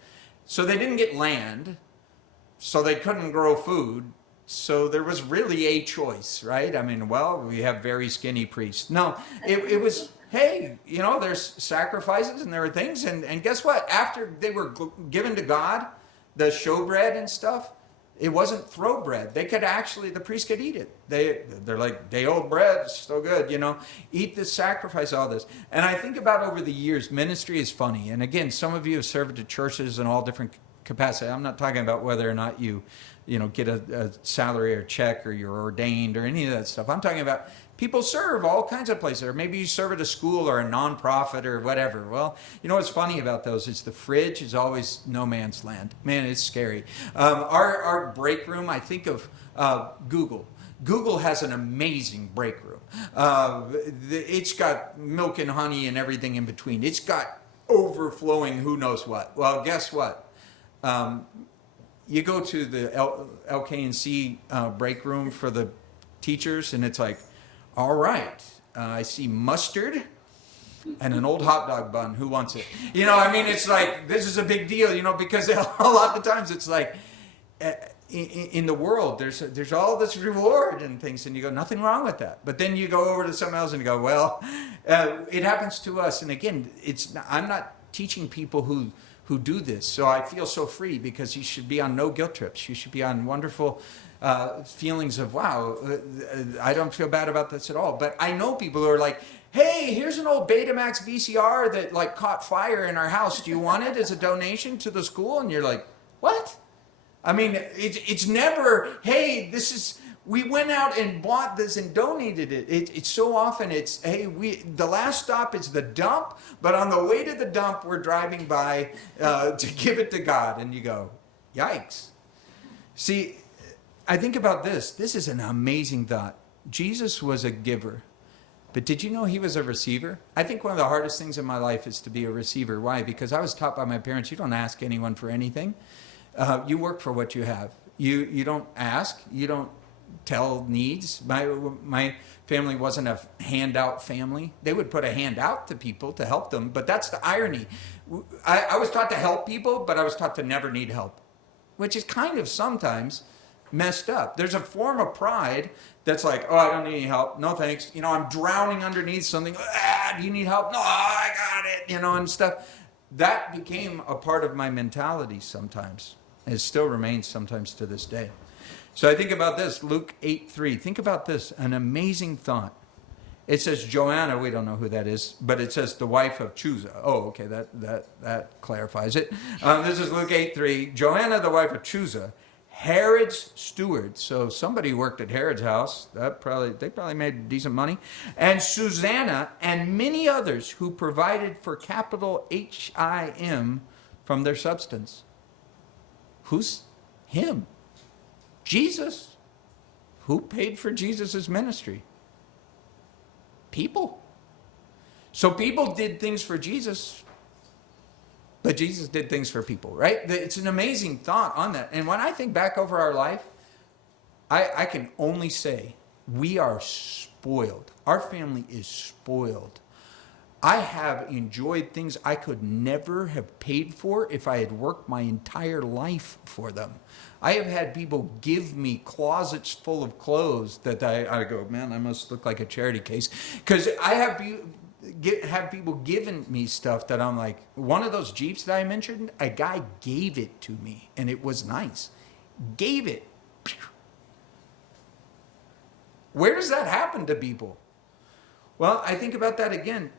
So they didn't get land, so they couldn't grow food, so there was really a choice, right? I mean, well, we have very skinny priests. No, it was, hey, you know, there's sacrifices and there are things, and guess what? After they were given to God, the showbread and stuff, it wasn't throw bread. They could actually, the priest could eat it. They're like, day old bread, it's so good, you know. Eat this, sacrifice all this. And I think about over the years, ministry is funny. And again, some of you have served at churches in all different capacities. I'm not talking about whether or not you get a salary or check or you're ordained or any of that stuff. I'm talking about people serve all kinds of places, or maybe you serve at a school or a nonprofit or whatever. Well, you know what's funny about those is the fridge is always no man's land. Man, it's scary. Our break room, I think of Google. Google has an amazing break room. It's got milk and honey and everything in between. It's got overflowing who knows what. Well, guess what? You go to the LK&C break room for the teachers, and it's like, all right, I see mustard and an old hot dog bun. Who wants it? You know, I mean, it's like, this is a big deal, you know, because a lot of times it's like, in the world, there's all this reward and things, and you go, nothing wrong with that. But then you go over to something else and you go, well, it happens to us. And again, I'm not teaching people who do this. So I feel so free because you should be on no guilt trips. You should be on wonderful feelings of, wow, I don't feel bad about this at all. But I know people who are like, hey, here's an old Betamax VCR that like caught fire in our house. Do you want it as a donation to the school? And you're like, what? I mean, it's never, hey, this is, we went out and bought this and donated it. It's so often it's, hey, the last stop is the dump, but on the way to the dump, we're driving by to give it to God. And you go, yikes. See, I think about this. This is an amazing thought. Jesus was a giver, but did you know he was a receiver? I think one of the hardest things in my life is to be a receiver. Why? Because I was taught by my parents, you don't ask anyone for anything. You work for what you have. You don't ask. You don't tell needs. My family wasn't a handout family. They would put a hand out to people to help them, but that's the irony. I was taught to help people, but I was taught to never need help, which is kind of sometimes messed up. There's a form of pride that's like, oh, I don't need any help. No, thanks. You know, I'm drowning underneath something. Do you need help? No, I got it. You know, and stuff. That became a part of my mentality sometimes. It still remains sometimes to this day. So I think about this, Luke 8:3. Think about this, an amazing thought. It says Joanna, we don't know who that is, but it says the wife of Chuza. Oh, okay, that clarifies it. This is Luke 8:3. Joanna, the wife of Chuza, Herod's steward. So somebody worked at Herod's house. They probably made decent money. And Susanna and many others who provided for capital HIM from their substance. Who's him? Jesus. Who paid for Jesus' ministry? People. So people did things for Jesus, but Jesus did things for people, right? It's an amazing thought on that. And when I think back over our life, I can only say we are spoiled. Our family is spoiled. I have enjoyed things I could never have paid for if I had worked my entire life for them. I have had people give me closets full of clothes that I go, man, I must look like a charity case. Because I have people giving me stuff that I'm like, one of those Jeeps that I mentioned, a guy gave it to me, and it was nice. Gave it. Where does that happen to people? Well, I think about that again.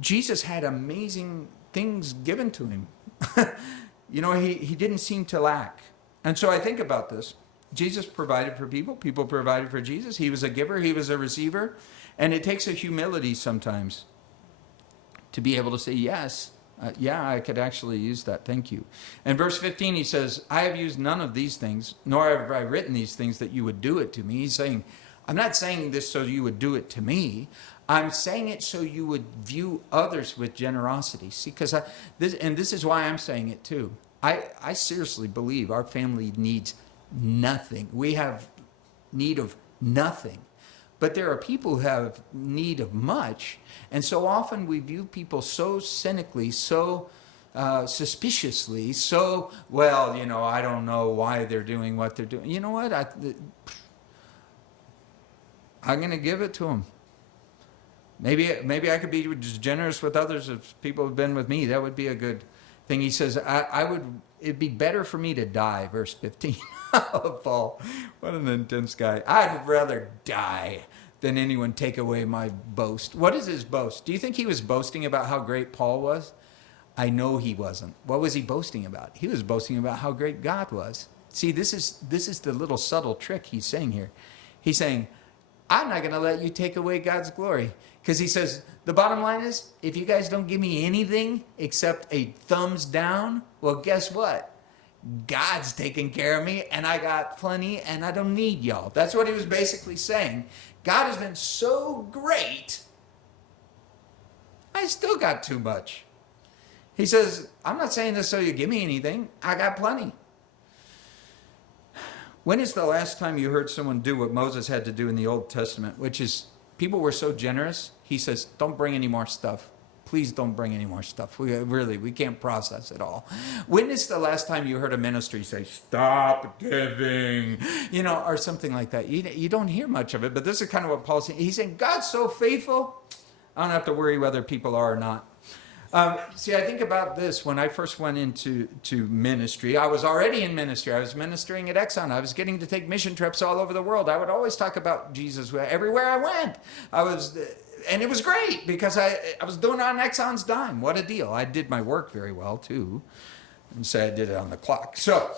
Jesus had amazing things given to him. You know, he didn't seem to lack. And so I think about this. Jesus provided for people. People provided for Jesus. He was a giver. He was a receiver. And it takes a humility sometimes to be able to say, yes, I could actually use that. Thank you. And verse 15, he says, I have used none of these things, nor have I written these things that you would do it to me. He's saying, I'm not saying this so you would do it to me. I'm saying it so you would view others with generosity. See, because this is why I'm saying it too. I seriously believe our family needs nothing. We have need of nothing. But there are people who have need of much. And so often we view people so cynically, so suspiciously, so, well, you know, I don't know why they're doing what they're doing. You know what? I'm going to give it to them. Maybe I could be generous with others if people have been with me. That would be a good thing. He says, it'd be better for me to die, verse 15. Oh, Paul, what an intense guy. I'd rather die than anyone take away my boast. What is his boast? Do you think he was boasting about how great Paul was? I know he wasn't. What was he boasting about? He was boasting about how great God was. See, this is the little subtle trick he's saying here. He's saying, I'm not going to let you take away God's glory. Because he says, the bottom line is, if you guys don't give me anything except a thumbs down, well, guess what? God's taking care of me, and I got plenty, and I don't need y'all. That's what he was basically saying. God has been so great, I still got too much. He says, I'm not saying this so you give me anything. I got plenty. When is the last time you heard someone do what Moses had to do in the Old Testament, which is people were so generous, he says, don't bring any more stuff. Please don't bring any more stuff. We can't process it all. When is the last time you heard a ministry say, stop giving, you know, or something like that? You don't hear much of it, but this is kind of what Paul's saying. He's saying, God's so faithful, I don't have to worry whether people are or not. See, I think about this. When I first went into ministry, I was already in ministry. I was ministering at Exxon. I was getting to take mission trips all over the world. I would always talk about Jesus everywhere I went. And it was great because I was doing it on Exxon's dime. What a deal. I did my work very well, too. And say I did it on the clock. So,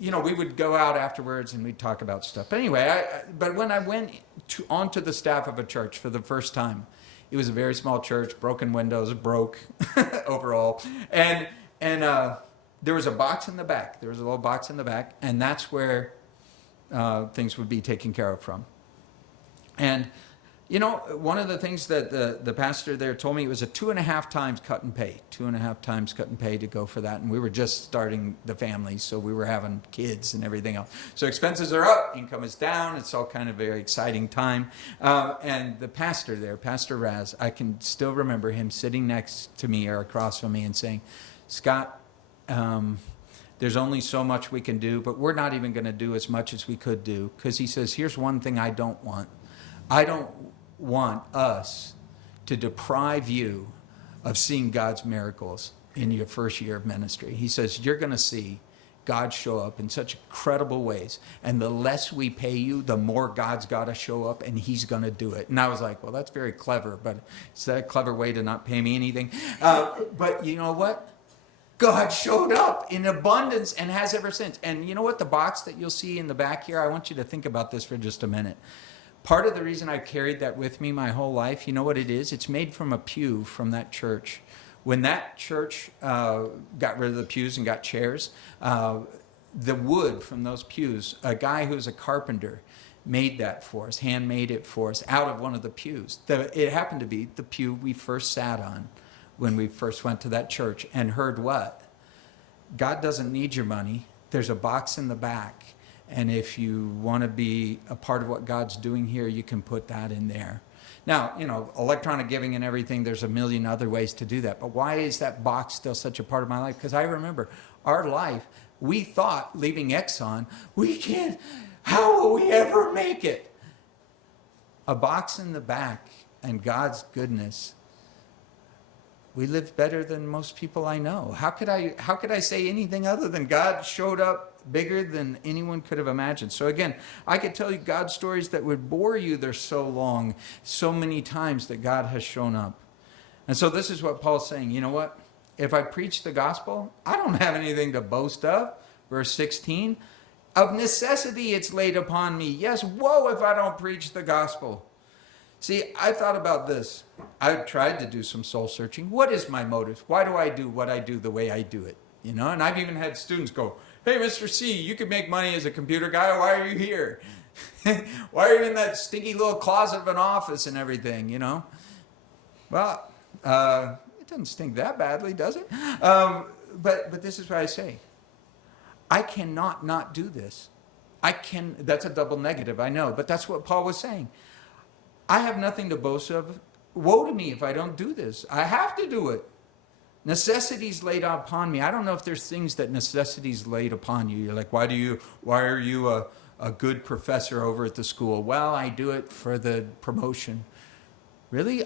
we would go out afterwards and we'd talk about stuff. But anyway, but when I went onto the staff of a church for the first time, it was a very small church, broken windows, broke overall. And there was a box in the back. There was a little box in the back, and that's where things would be taken care of from. And one of the things that the pastor there told me, it was a 2.5 times cut and pay. 2.5 times cut and pay to go for that. And we were just starting the family, so we were having kids and everything else. So expenses are up, income is down. It's all kind of a very exciting time. And the pastor there, Pastor Raz, I can still remember him sitting next to me or across from me and saying, Scott, there's only so much we can do, but we're not even going to do as much as we could do. Because he says, here's one thing I don't want. I don't want us to deprive you of seeing God's miracles in your first year of ministry. He says, you're going to see God show up in such incredible ways. And the less we pay you, the more God's got to show up, and he's going to do it. And I was like, well, that's very clever, but is that a clever way to not pay me anything? But you know what? God showed up in abundance and has ever since. And you know what? The box that you'll see in the back here, I want you to think about this for just a minute. Part of the reason I've carried that with me my whole life, you know what it is? It's made from a pew from that church. When that church got rid of the pews and got chairs, the wood from those pews, a guy who's a carpenter made that for us, handmade it for us out of one of the pews. It happened to be the pew we first sat on when we first went to that church and heard what? God doesn't need your money. There's a box in the back. And if you want to be a part of what God's doing here, you can put that in there. Now, electronic giving and everything, there's a million other ways to do that. But why is that box still such a part of my life? Because I remember our life, we thought leaving Exxon, how will we ever make it? A box in the back and God's goodness. We lived better than most people I know. How could I say anything other than God showed up bigger than anyone could have imagined? So again, I could tell you God stories that would bore you. They're so long, so many times that God has shown up. And so this is what Paul's saying. You know what? If I preach the gospel, I don't have anything to boast of. Verse 16, of necessity it's laid upon me. Yes, woe if I don't preach the gospel. See, I thought about this. I've tried to do some soul searching. What is my motive? Why do I do what I do the way I do it? And I've even had students go, hey, Mr. C, you can make money as a computer guy. Why are you here? Why are you in that stinky little closet of an office and everything, Well, it doesn't stink that badly, does it? But this is what I say. I cannot not do this. That's a double negative, I know, but that's what Paul was saying. I have nothing to boast of. Woe to me if I don't do this. I have to do it. Necessity's laid upon me. I don't know if there's things that necessity's laid upon you. You're like, why are you a good professor over at the school? Well, I do it for the promotion. Really?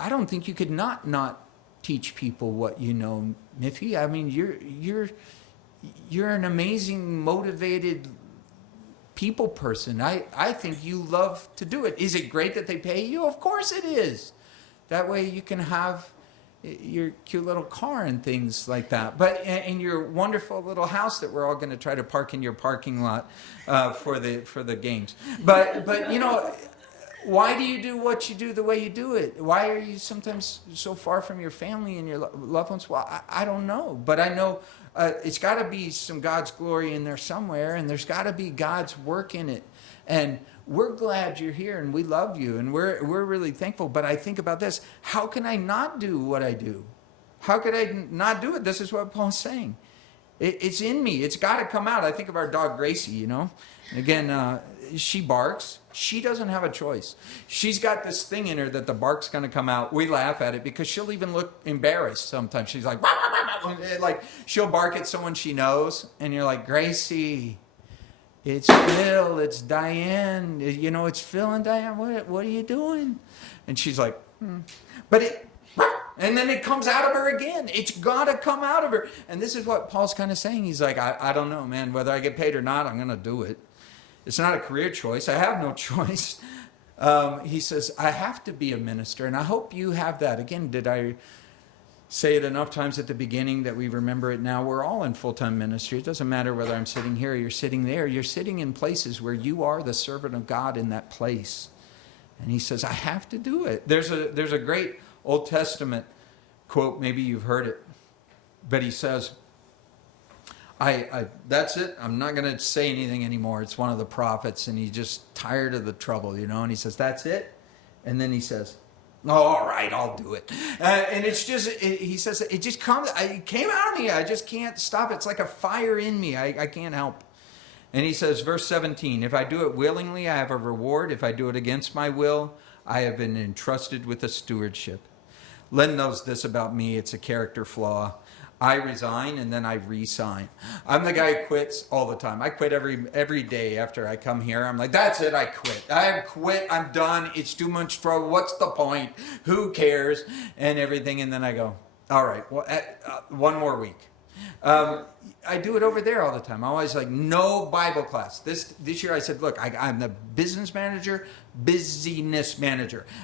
I don't think you could not teach people what you know, Miffy. I mean, you're an amazing, motivated people person. I think you love to do it. Is it great that they pay you? Of course it is. That way you can have your cute little car and things like that. But in your wonderful little house that we're all going to try to park in your parking lot for the games. But why do you do what you do the way you do it? Why are you sometimes so far from your family and your loved ones? Well, I don't know. But I know it's got to be some God's glory in there somewhere, and there's got to be God's work in it. And we're glad you're here, and we love you, and we're really thankful. But I think about this. How can I not do what I do? How could I not do it? This is what Paul's saying. It's in me. It's got to come out. I think of our dog, Gracie, And again, she barks. She doesn't have a choice. She's got this thing in her that the bark's going to come out. We laugh at it because she'll even look embarrassed sometimes. She's like, like she'll bark at someone she knows, and you're like, Gracie, it's Phil, it's Diane, it's Phil and Diane. What are you doing? And she's like, But And then it comes out of her again. It's got to come out of her. And this is what Paul's kind of saying. He's like, I don't know, man, whether I get paid or not, I'm going to do it. It's not a career choice. I have no choice. He says, I have to be a minister. And I hope you have that. Again, did I say it enough times at the beginning that we remember it now? We're all in full-time ministry. It doesn't matter whether I'm sitting here or you're sitting there. You're sitting in places where you are the servant of God in that place. And he says, I have to do it. There's a great Old Testament quote, maybe you've heard it, but he says, I that's it. I'm not going to say anything anymore. It's one of the prophets, and he's just tired of the trouble, and he says, that's it. And then he says, oh, all right, I'll do it. And it's just, he says, it just comes, it came out of me. I just can't stop it. It's like a fire in me. I can't help. And he says, verse 17, if I do it willingly, I have a reward. If I do it against my will, I have been entrusted with a stewardship. Len knows this about me. It's a character flaw. I resign and then I re-sign. I'm the guy who quits all the time. I quit every day after I come here. I'm like, that's it, I quit. I quit, I'm done. It's too much trouble. What's the point? Who cares? And everything. And then I go, all right, well, one more week. I do it over there all the time. I'm always like, no Bible class. This year I said, look, I'm the busyness manager.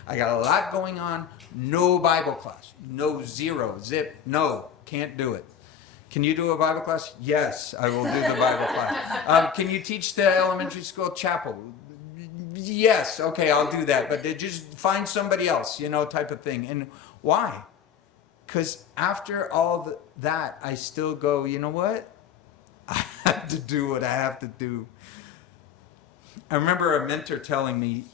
I got a lot going on. No Bible class. No, zero, zip, no, can't do it. Can you do a Bible class? Yes, I will do the Bible class. Can you teach the elementary school chapel? Yes, okay, I'll do that. But just find somebody else, type of thing. And why? Because after all that, I still go, you know what? I have to do what I have to do. I remember a mentor telling me,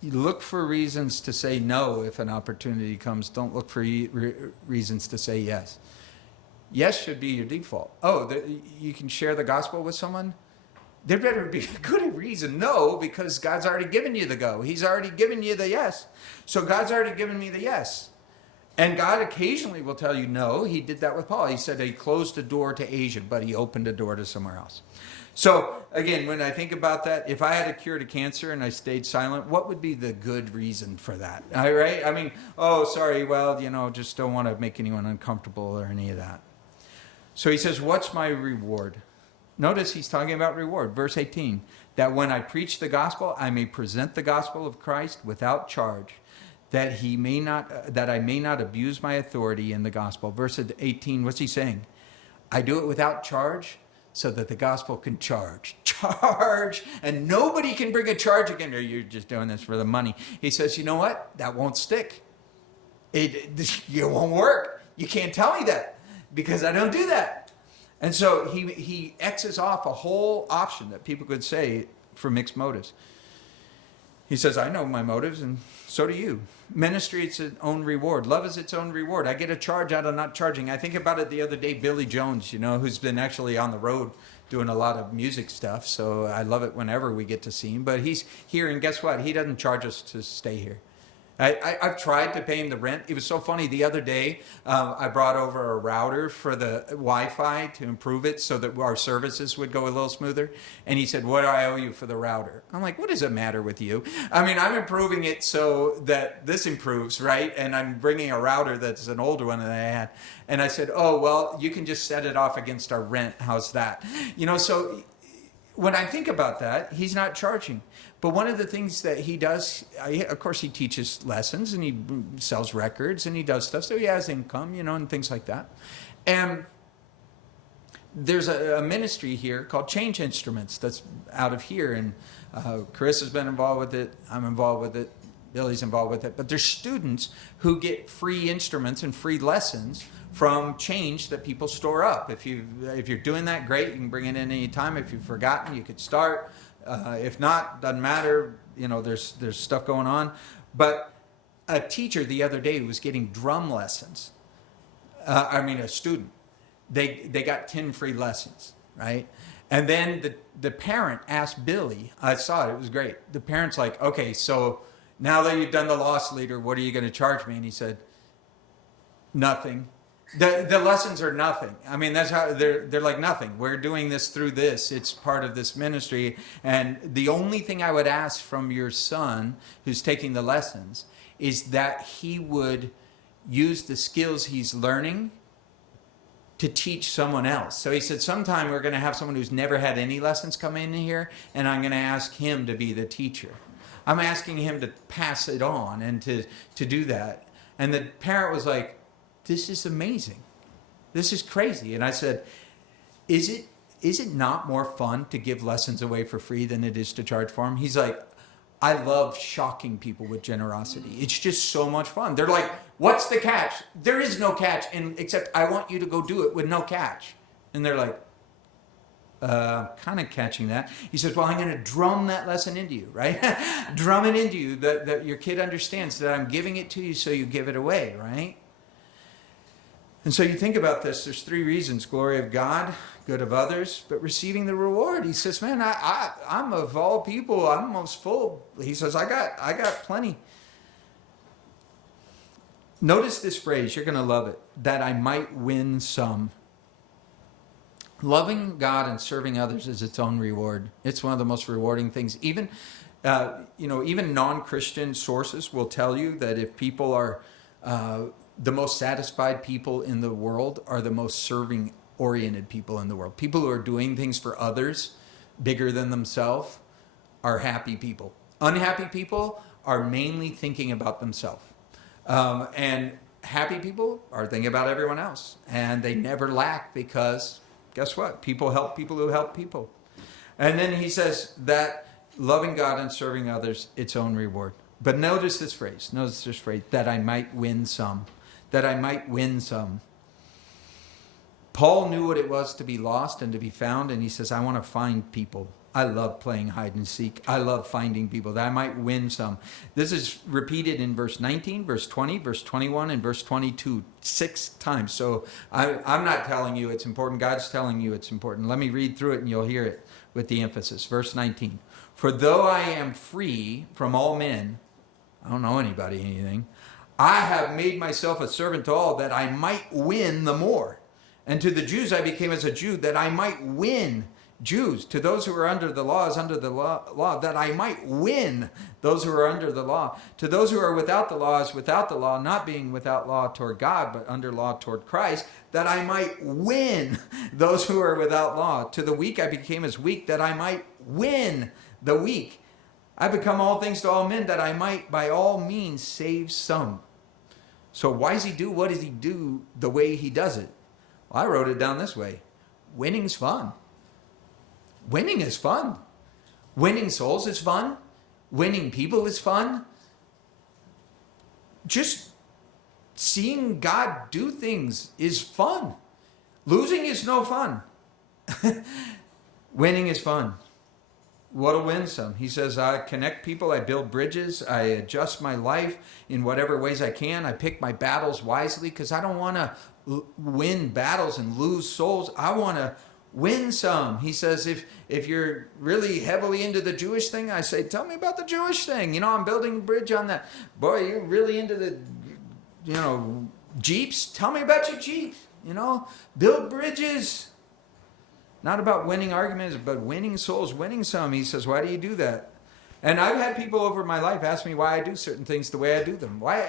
you look for reasons to say no if an opportunity comes. Don't look for reasons to say yes. Yes should be your default. Oh, you can share the gospel with someone? There better be a good reason. No, because God's already given you the go. He's already given you the yes. So God's already given me the yes. And God occasionally will tell you no. He did that with Paul. He said he closed a door to Asia, but he opened a door to somewhere else. So again, when I think about that, if I had a cure to cancer and I stayed silent, what would be the good reason for that? All right? I mean, oh, sorry, well, just don't want to make anyone uncomfortable or any of that. So he says, what's my reward? Notice he's talking about reward. Verse 18, that when I preach the gospel, I may present the gospel of Christ without charge, that I may not abuse my authority in the gospel. Verse 18, what's he saying? I do it without charge so that the gospel can charge. Charge! And nobody can bring a charge again. Or you're just doing this for the money. He says, you know what? That won't stick. It won't work. You can't tell me that because I don't do that. And so he X's off a whole option that people could say for mixed motives. He says, I know my motives, and so do you. Ministry, it's its own reward. Love is its own reward. I get a charge out of not charging. I think about it the other day, Billy Jones, who's been actually on the road doing a lot of music stuff. So I love it whenever we get to see him. But he's here, and guess what? He doesn't charge us to stay here. I've tried to pay him the rent. It was so funny. The other day, I brought over a router for the Wi-Fi to improve it so that our services would go a little smoother. And he said, what do I owe you for the router? I'm like, what does it matter with you? I mean, I'm improving it so that this improves, right? And I'm bringing a router that's an older one that I had. And I said, oh, well, you can just set it off against our rent. How's that? So when I think about that, he's not charging. But one of the things that he does, of course, he teaches lessons and he sells records and he does stuff. So he has income, and things like that. And there's a ministry here called Change Instruments that's out of here. And Chris has been involved with it. I'm involved with it. Billy's involved with it. But there's students who get free instruments and free lessons from change that people store up. If you're doing that, great. You can bring it in any time. If you've forgotten, you could start. If not, doesn't matter. There's stuff going on. But a teacher the other day was getting drum lessons. A student. They got 10 free lessons, right? And then the parent asked Billy. I saw it. It was great. The parent's like, okay, so now that you've done the loss leader, what are you going to charge me? And he said, nothing. The lessons are nothing. I mean, that's how they're like nothing. We're doing this through this. It's part of this ministry. And the only thing I would ask from your son who's taking the lessons is that he would use the skills he's learning to teach someone else. So he said, sometime we're going to have someone who's never had any lessons come in here, and I'm going to ask him to be the teacher. I'm asking him to pass it on and to do that. And the parent was like, this is amazing. This is crazy. And I said, is it not more fun to give lessons away for free than it is to charge for them? He's like, I love shocking people with generosity. It's just so much fun. They're like, what's the catch? There is no catch, except I want you to go do it with no catch. And they're like, kind of catching that. He says, well, I'm going to drum that lesson into you, right? Drum it into you that your kid understands that I'm giving it to you so you give it away, right? And so you think about this, there's 3 reasons: glory of God, good of others, but receiving the reward. He says, man, I'm of all people, I'm most full. He says, I got plenty. Notice this phrase, you're going to love it, that I might win some. Loving God and serving others is its own reward. It's one of the most rewarding things. Even non-Christian sources will tell you that if people are the most satisfied people in the world are the most serving-oriented people in the world. People who are doing things for others bigger than themselves are happy people. Unhappy people are mainly thinking about themselves. And happy people are thinking about everyone else. And they never lack because, guess what? People help people who help people. And then he says that loving God and serving others, its own reward. But notice this phrase, that I might win some. That I might win some. Paul knew what it was to be lost and to be found, and he says, I want to find people. I love playing hide and seek. I love finding people, that I might win some. This is repeated in verse 19, verse 20, verse 21, and verse 22, 6 times. So I'm not telling you it's important. God's telling you it's important. Let me read through it and you'll hear it with the emphasis. Verse 19, for though I am free from all men, I don't know anybody anything, I have made myself a servant to all that I might win the more. And to the Jews I became as a Jew that I might win Jews. To those who are under the law as under the law, that I might win those who are under the law. To those who are without the law as without the law, not being without law toward God, but under law toward Christ, that I might win those who are without law. To the weak I became as weak, that I might win the weak. I become all things to all men, that I might by all means save some. So why does he do what does he do the way he does it? Well, I wrote it down this way. Winning's fun. Winning is fun. Winning souls is fun. Winning people is fun. Just seeing God do things is fun. Losing is no fun. Winning is fun. What'll win some? He says, I connect people, I build bridges, I adjust my life in whatever ways I can. I pick my battles wisely because I don't want to win battles and lose souls. I want to win some. He says, if you're really heavily into the Jewish thing, I say, tell me about the Jewish thing. I'm building a bridge on that. Boy, you're really into the, Jeeps. Tell me about your Jeeps. Build bridges. Not about winning arguments, but winning souls, winning some. He says, why do you do that? And I've had people over my life ask me why I do certain things the way I do them. Why,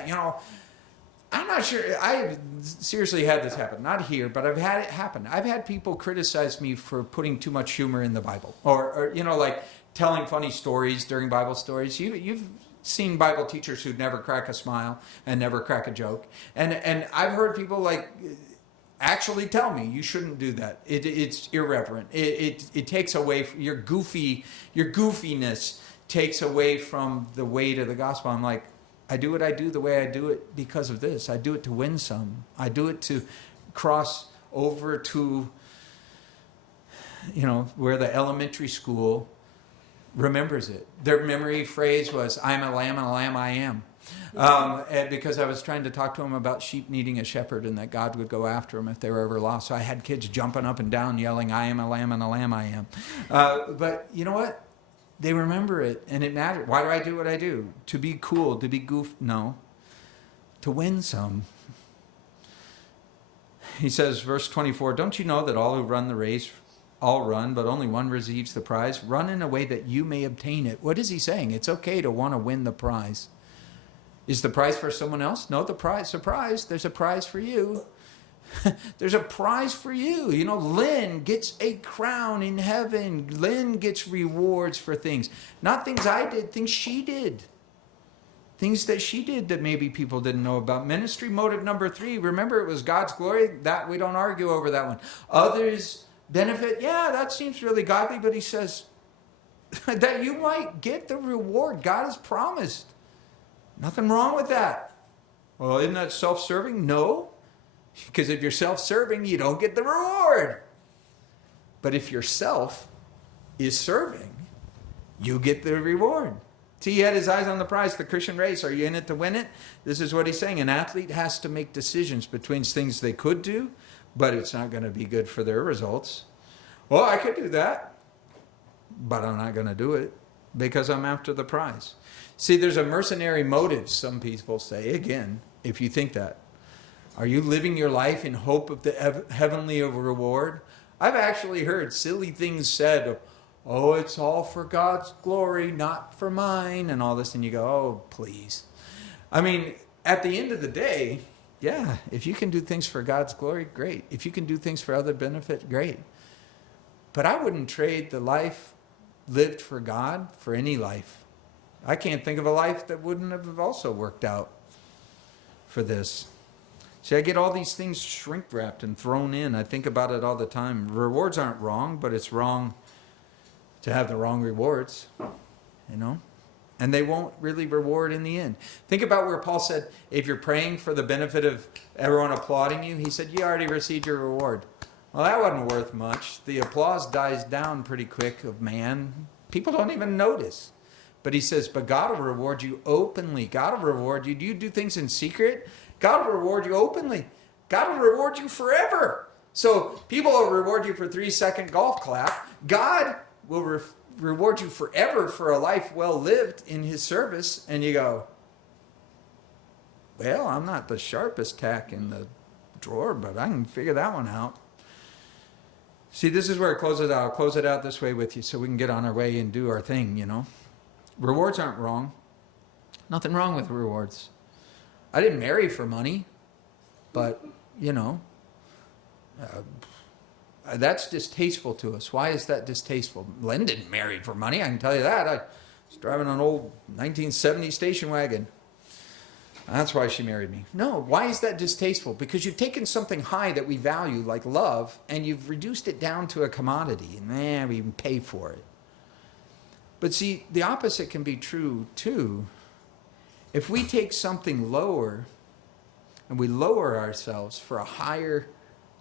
I'm not sure. I seriously had this happen. Not here, but I've had it happen. I've had people criticize me for putting too much humor in the Bible. Or like telling funny stories during Bible stories. You've seen Bible teachers who never crack a smile and never crack a joke. And I've heard people actually tell me you shouldn't do that. It's irreverent. It takes away from your goofiness takes away from the weight of the gospel. I'm like, I do what I do the way I do it because of this. I do it to win some. I do it to cross over to where the elementary school remembers it. Their memory phrase was, I'm a lamb and a lamb I am. And because I was trying to talk to them about sheep needing a shepherd and that God would go after them if they were ever lost. So I had kids jumping up and down yelling, I am a lamb and a lamb I am. But you know what? They remember it and it mattered. Why do I do what I do? To be cool, to be goof? No. To win some. He says, verse 24, don't you know that all who run the race all run, but only one receives the prize? Run in a way that you may obtain it. What is he saying? It's okay to want to win the prize. Is the prize for someone else? No, surprise, there's a prize for you. There's a prize for you. You know, Lynn gets a crown in heaven. Lynn gets rewards for things. Not things I did, things she did. Things that she did that maybe people didn't know about. Ministry motive number 3. Remember, it was God's glory. That we don't argue over that one. Others benefit. Yeah, that seems really godly. But he says that you might get the reward God has promised. Nothing wrong with that. Well, isn't that self-serving? No. Because if you're self-serving, you don't get the reward. But if yourself is serving, you get the reward. See, he had his eyes on the prize, the Christian race. Are you in it to win it? This is what he's saying. An athlete has to make decisions between things they could do, but it's not going to be good for their results. Well, I could do that, but I'm not going to do it because I'm after the prize. See, there's a mercenary motive, some people say. Again, if you think that. Are you living your life in hope of the heavenly reward? I've actually heard silly things said, oh, it's all for God's glory, not for mine, and all this. And you go, oh, please. I mean, at the end of the day, yeah, if you can do things for God's glory, great. If you can do things for other benefit, great. But I wouldn't trade the life lived for God for any life. I can't think of a life that wouldn't have also worked out for this. See, I get all these things shrink-wrapped and thrown in. I think about it all the time. Rewards aren't wrong, but it's wrong to have the wrong rewards, you know? And they won't really reward in the end. Think about where Paul said, if you're praying for the benefit of everyone applauding you, he said, you already received your reward. Well, that wasn't worth much. The applause dies down pretty quick of man. People don't even notice. But he says, but God will reward you openly. God will reward you. Do you do things in secret? God will reward you openly. God will reward you forever. So people will reward you for a 3-second golf clap. God will reward you forever for a life well lived in his service. And you go, well, I'm not the sharpest tack in the drawer, but I can figure that one out. See, this is where it closes out. I'll close it out this way with you so we can get on our way and do our thing, you know. Rewards aren't wrong. Nothing wrong with rewards. I didn't marry for money, but, you know, that's distasteful to us. Why is that distasteful? Len didn't marry for money, I can tell you that. I was driving an old 1970 station wagon. That's why she married me. No, why is that distasteful? Because you've taken something high that we value, like love, and you've reduced it down to a commodity, and we even pay for it. But see, the opposite can be true too. If we take something lower and we lower ourselves for a higher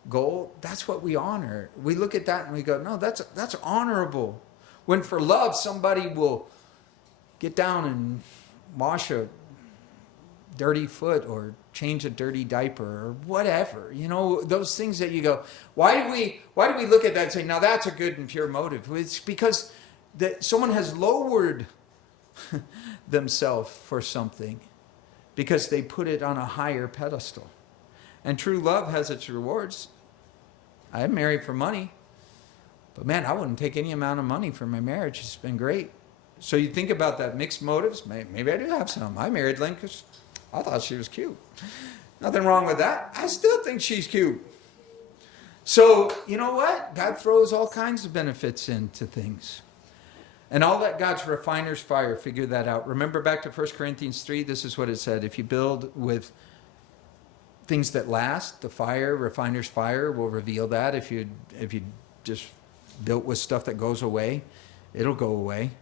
goal, that's what we honor. We look at that and we go, no, that's honorable. When for love, somebody will get down and wash a dirty foot or change a dirty diaper or whatever. You know, those things that you go, why do we look at that and say, now that's a good and pure motive? It's because that someone has lowered themselves for something because they put it on a higher pedestal. And true love has its rewards. I'm married for money, but man, I wouldn't take any amount of money for my marriage. It's been great. So you think about that, mixed motives. Maybe I do have some. I married Lynn because I thought she was cute. Nothing wrong with that. I still think she's cute. So you know what? God throws all kinds of benefits into things. And all that God's refiner's fire, figure that out. Remember back to 1 Corinthians 3, this is what it said. If you build with things that last, the fire, refiner's fire will reveal that. If you just built with stuff that goes away, it'll go away.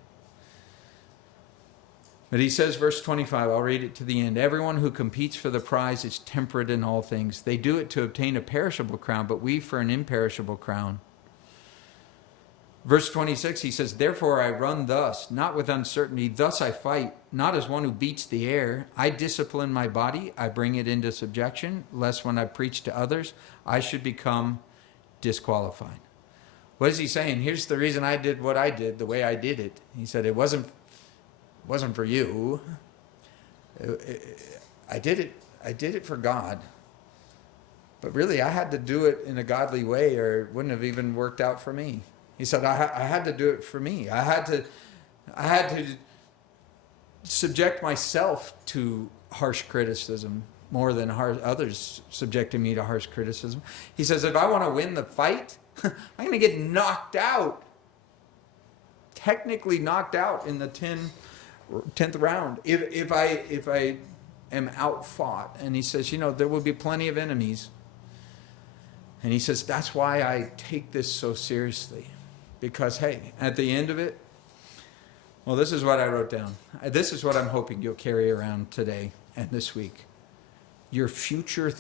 But he says, verse 25, I'll read it to the end. Everyone who competes for the prize is temperate in all things. They do it to obtain a perishable crown, but we for an imperishable crown. Verse 26, he says, therefore I run thus, not with uncertainty. Thus I fight, not as one who beats the air. I discipline my body. I bring it into subjection, lest when I preach to others, I should become disqualified. What is he saying? Here's the reason I did what I did, the way I did it. He said, it wasn't for you. I did it for God. But really, I had to do it in a godly way or it wouldn't have even worked out for me. He said, I had to do it for me. I had to subject myself to harsh criticism, more than others subjecting me to harsh criticism. He says, if I want to win the fight, I'm going to get knocked out. Technically knocked out in the 10th round if I am outfought. And he says, there will be plenty of enemies. And he says, that's why I take this so seriously. Because, hey, at the end of it, well, this is what I wrote down. This is what I'm hoping you'll carry around today and this week. Your future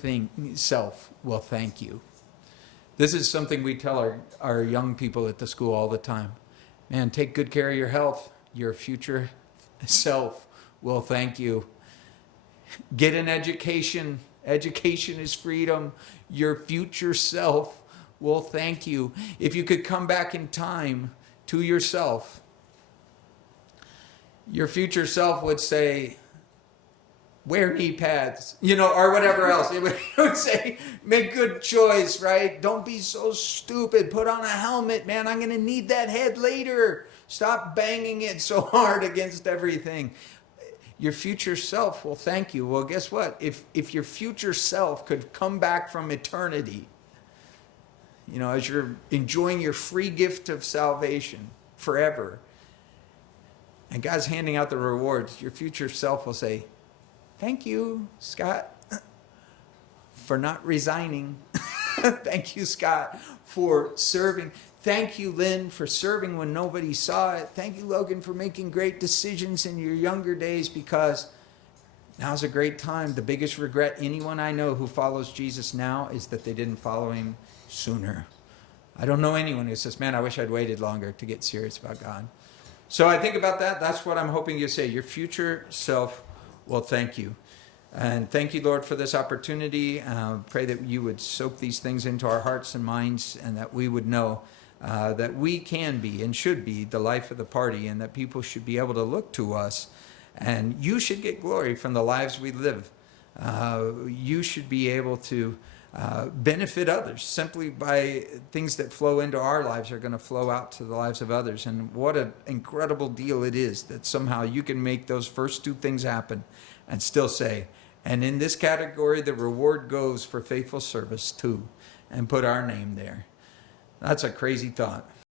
self will thank you. This is something we tell our young people at the school all the time. Man, take good care of your health. Your future self will thank you. Get an education. Education is freedom. Your future self will thank you. If you could come back in time to yourself, your future self would say, wear knee pads, or whatever else. It would say, make good choice, right? Don't be so stupid. Put on a helmet, man. I'm going to need that head later. Stop banging it so hard against everything. Your future self will thank you. Well, guess what? If your future self could come back from eternity, as you're enjoying your free gift of salvation forever, and God's handing out the rewards, your future self will say, thank you, Scott, for not resigning. Thank you, Scott, for serving. Thank you, Lynn, for serving when nobody saw it. Thank you, Logan, for making great decisions in your younger days, because now's a great time. The biggest regret anyone I know who follows Jesus now is that they didn't follow him sooner. I don't know anyone who says, man, I wish I'd waited longer to get serious about God. So I think about that. That's what I'm hoping you say. Your future self will thank you. And thank you, Lord, for this opportunity. Pray that you would soak these things into our hearts and minds, and that we would know that we can be and should be the life of the party, and that people should be able to look to us, and you should get glory from the lives we live. You should be able to benefit others simply by things that flow into our lives are going to flow out to the lives of others. And what an incredible deal it is that somehow you can make those first two things happen and still say, and in this category, the reward goes for faithful service too, and put our name there. That's a crazy thought.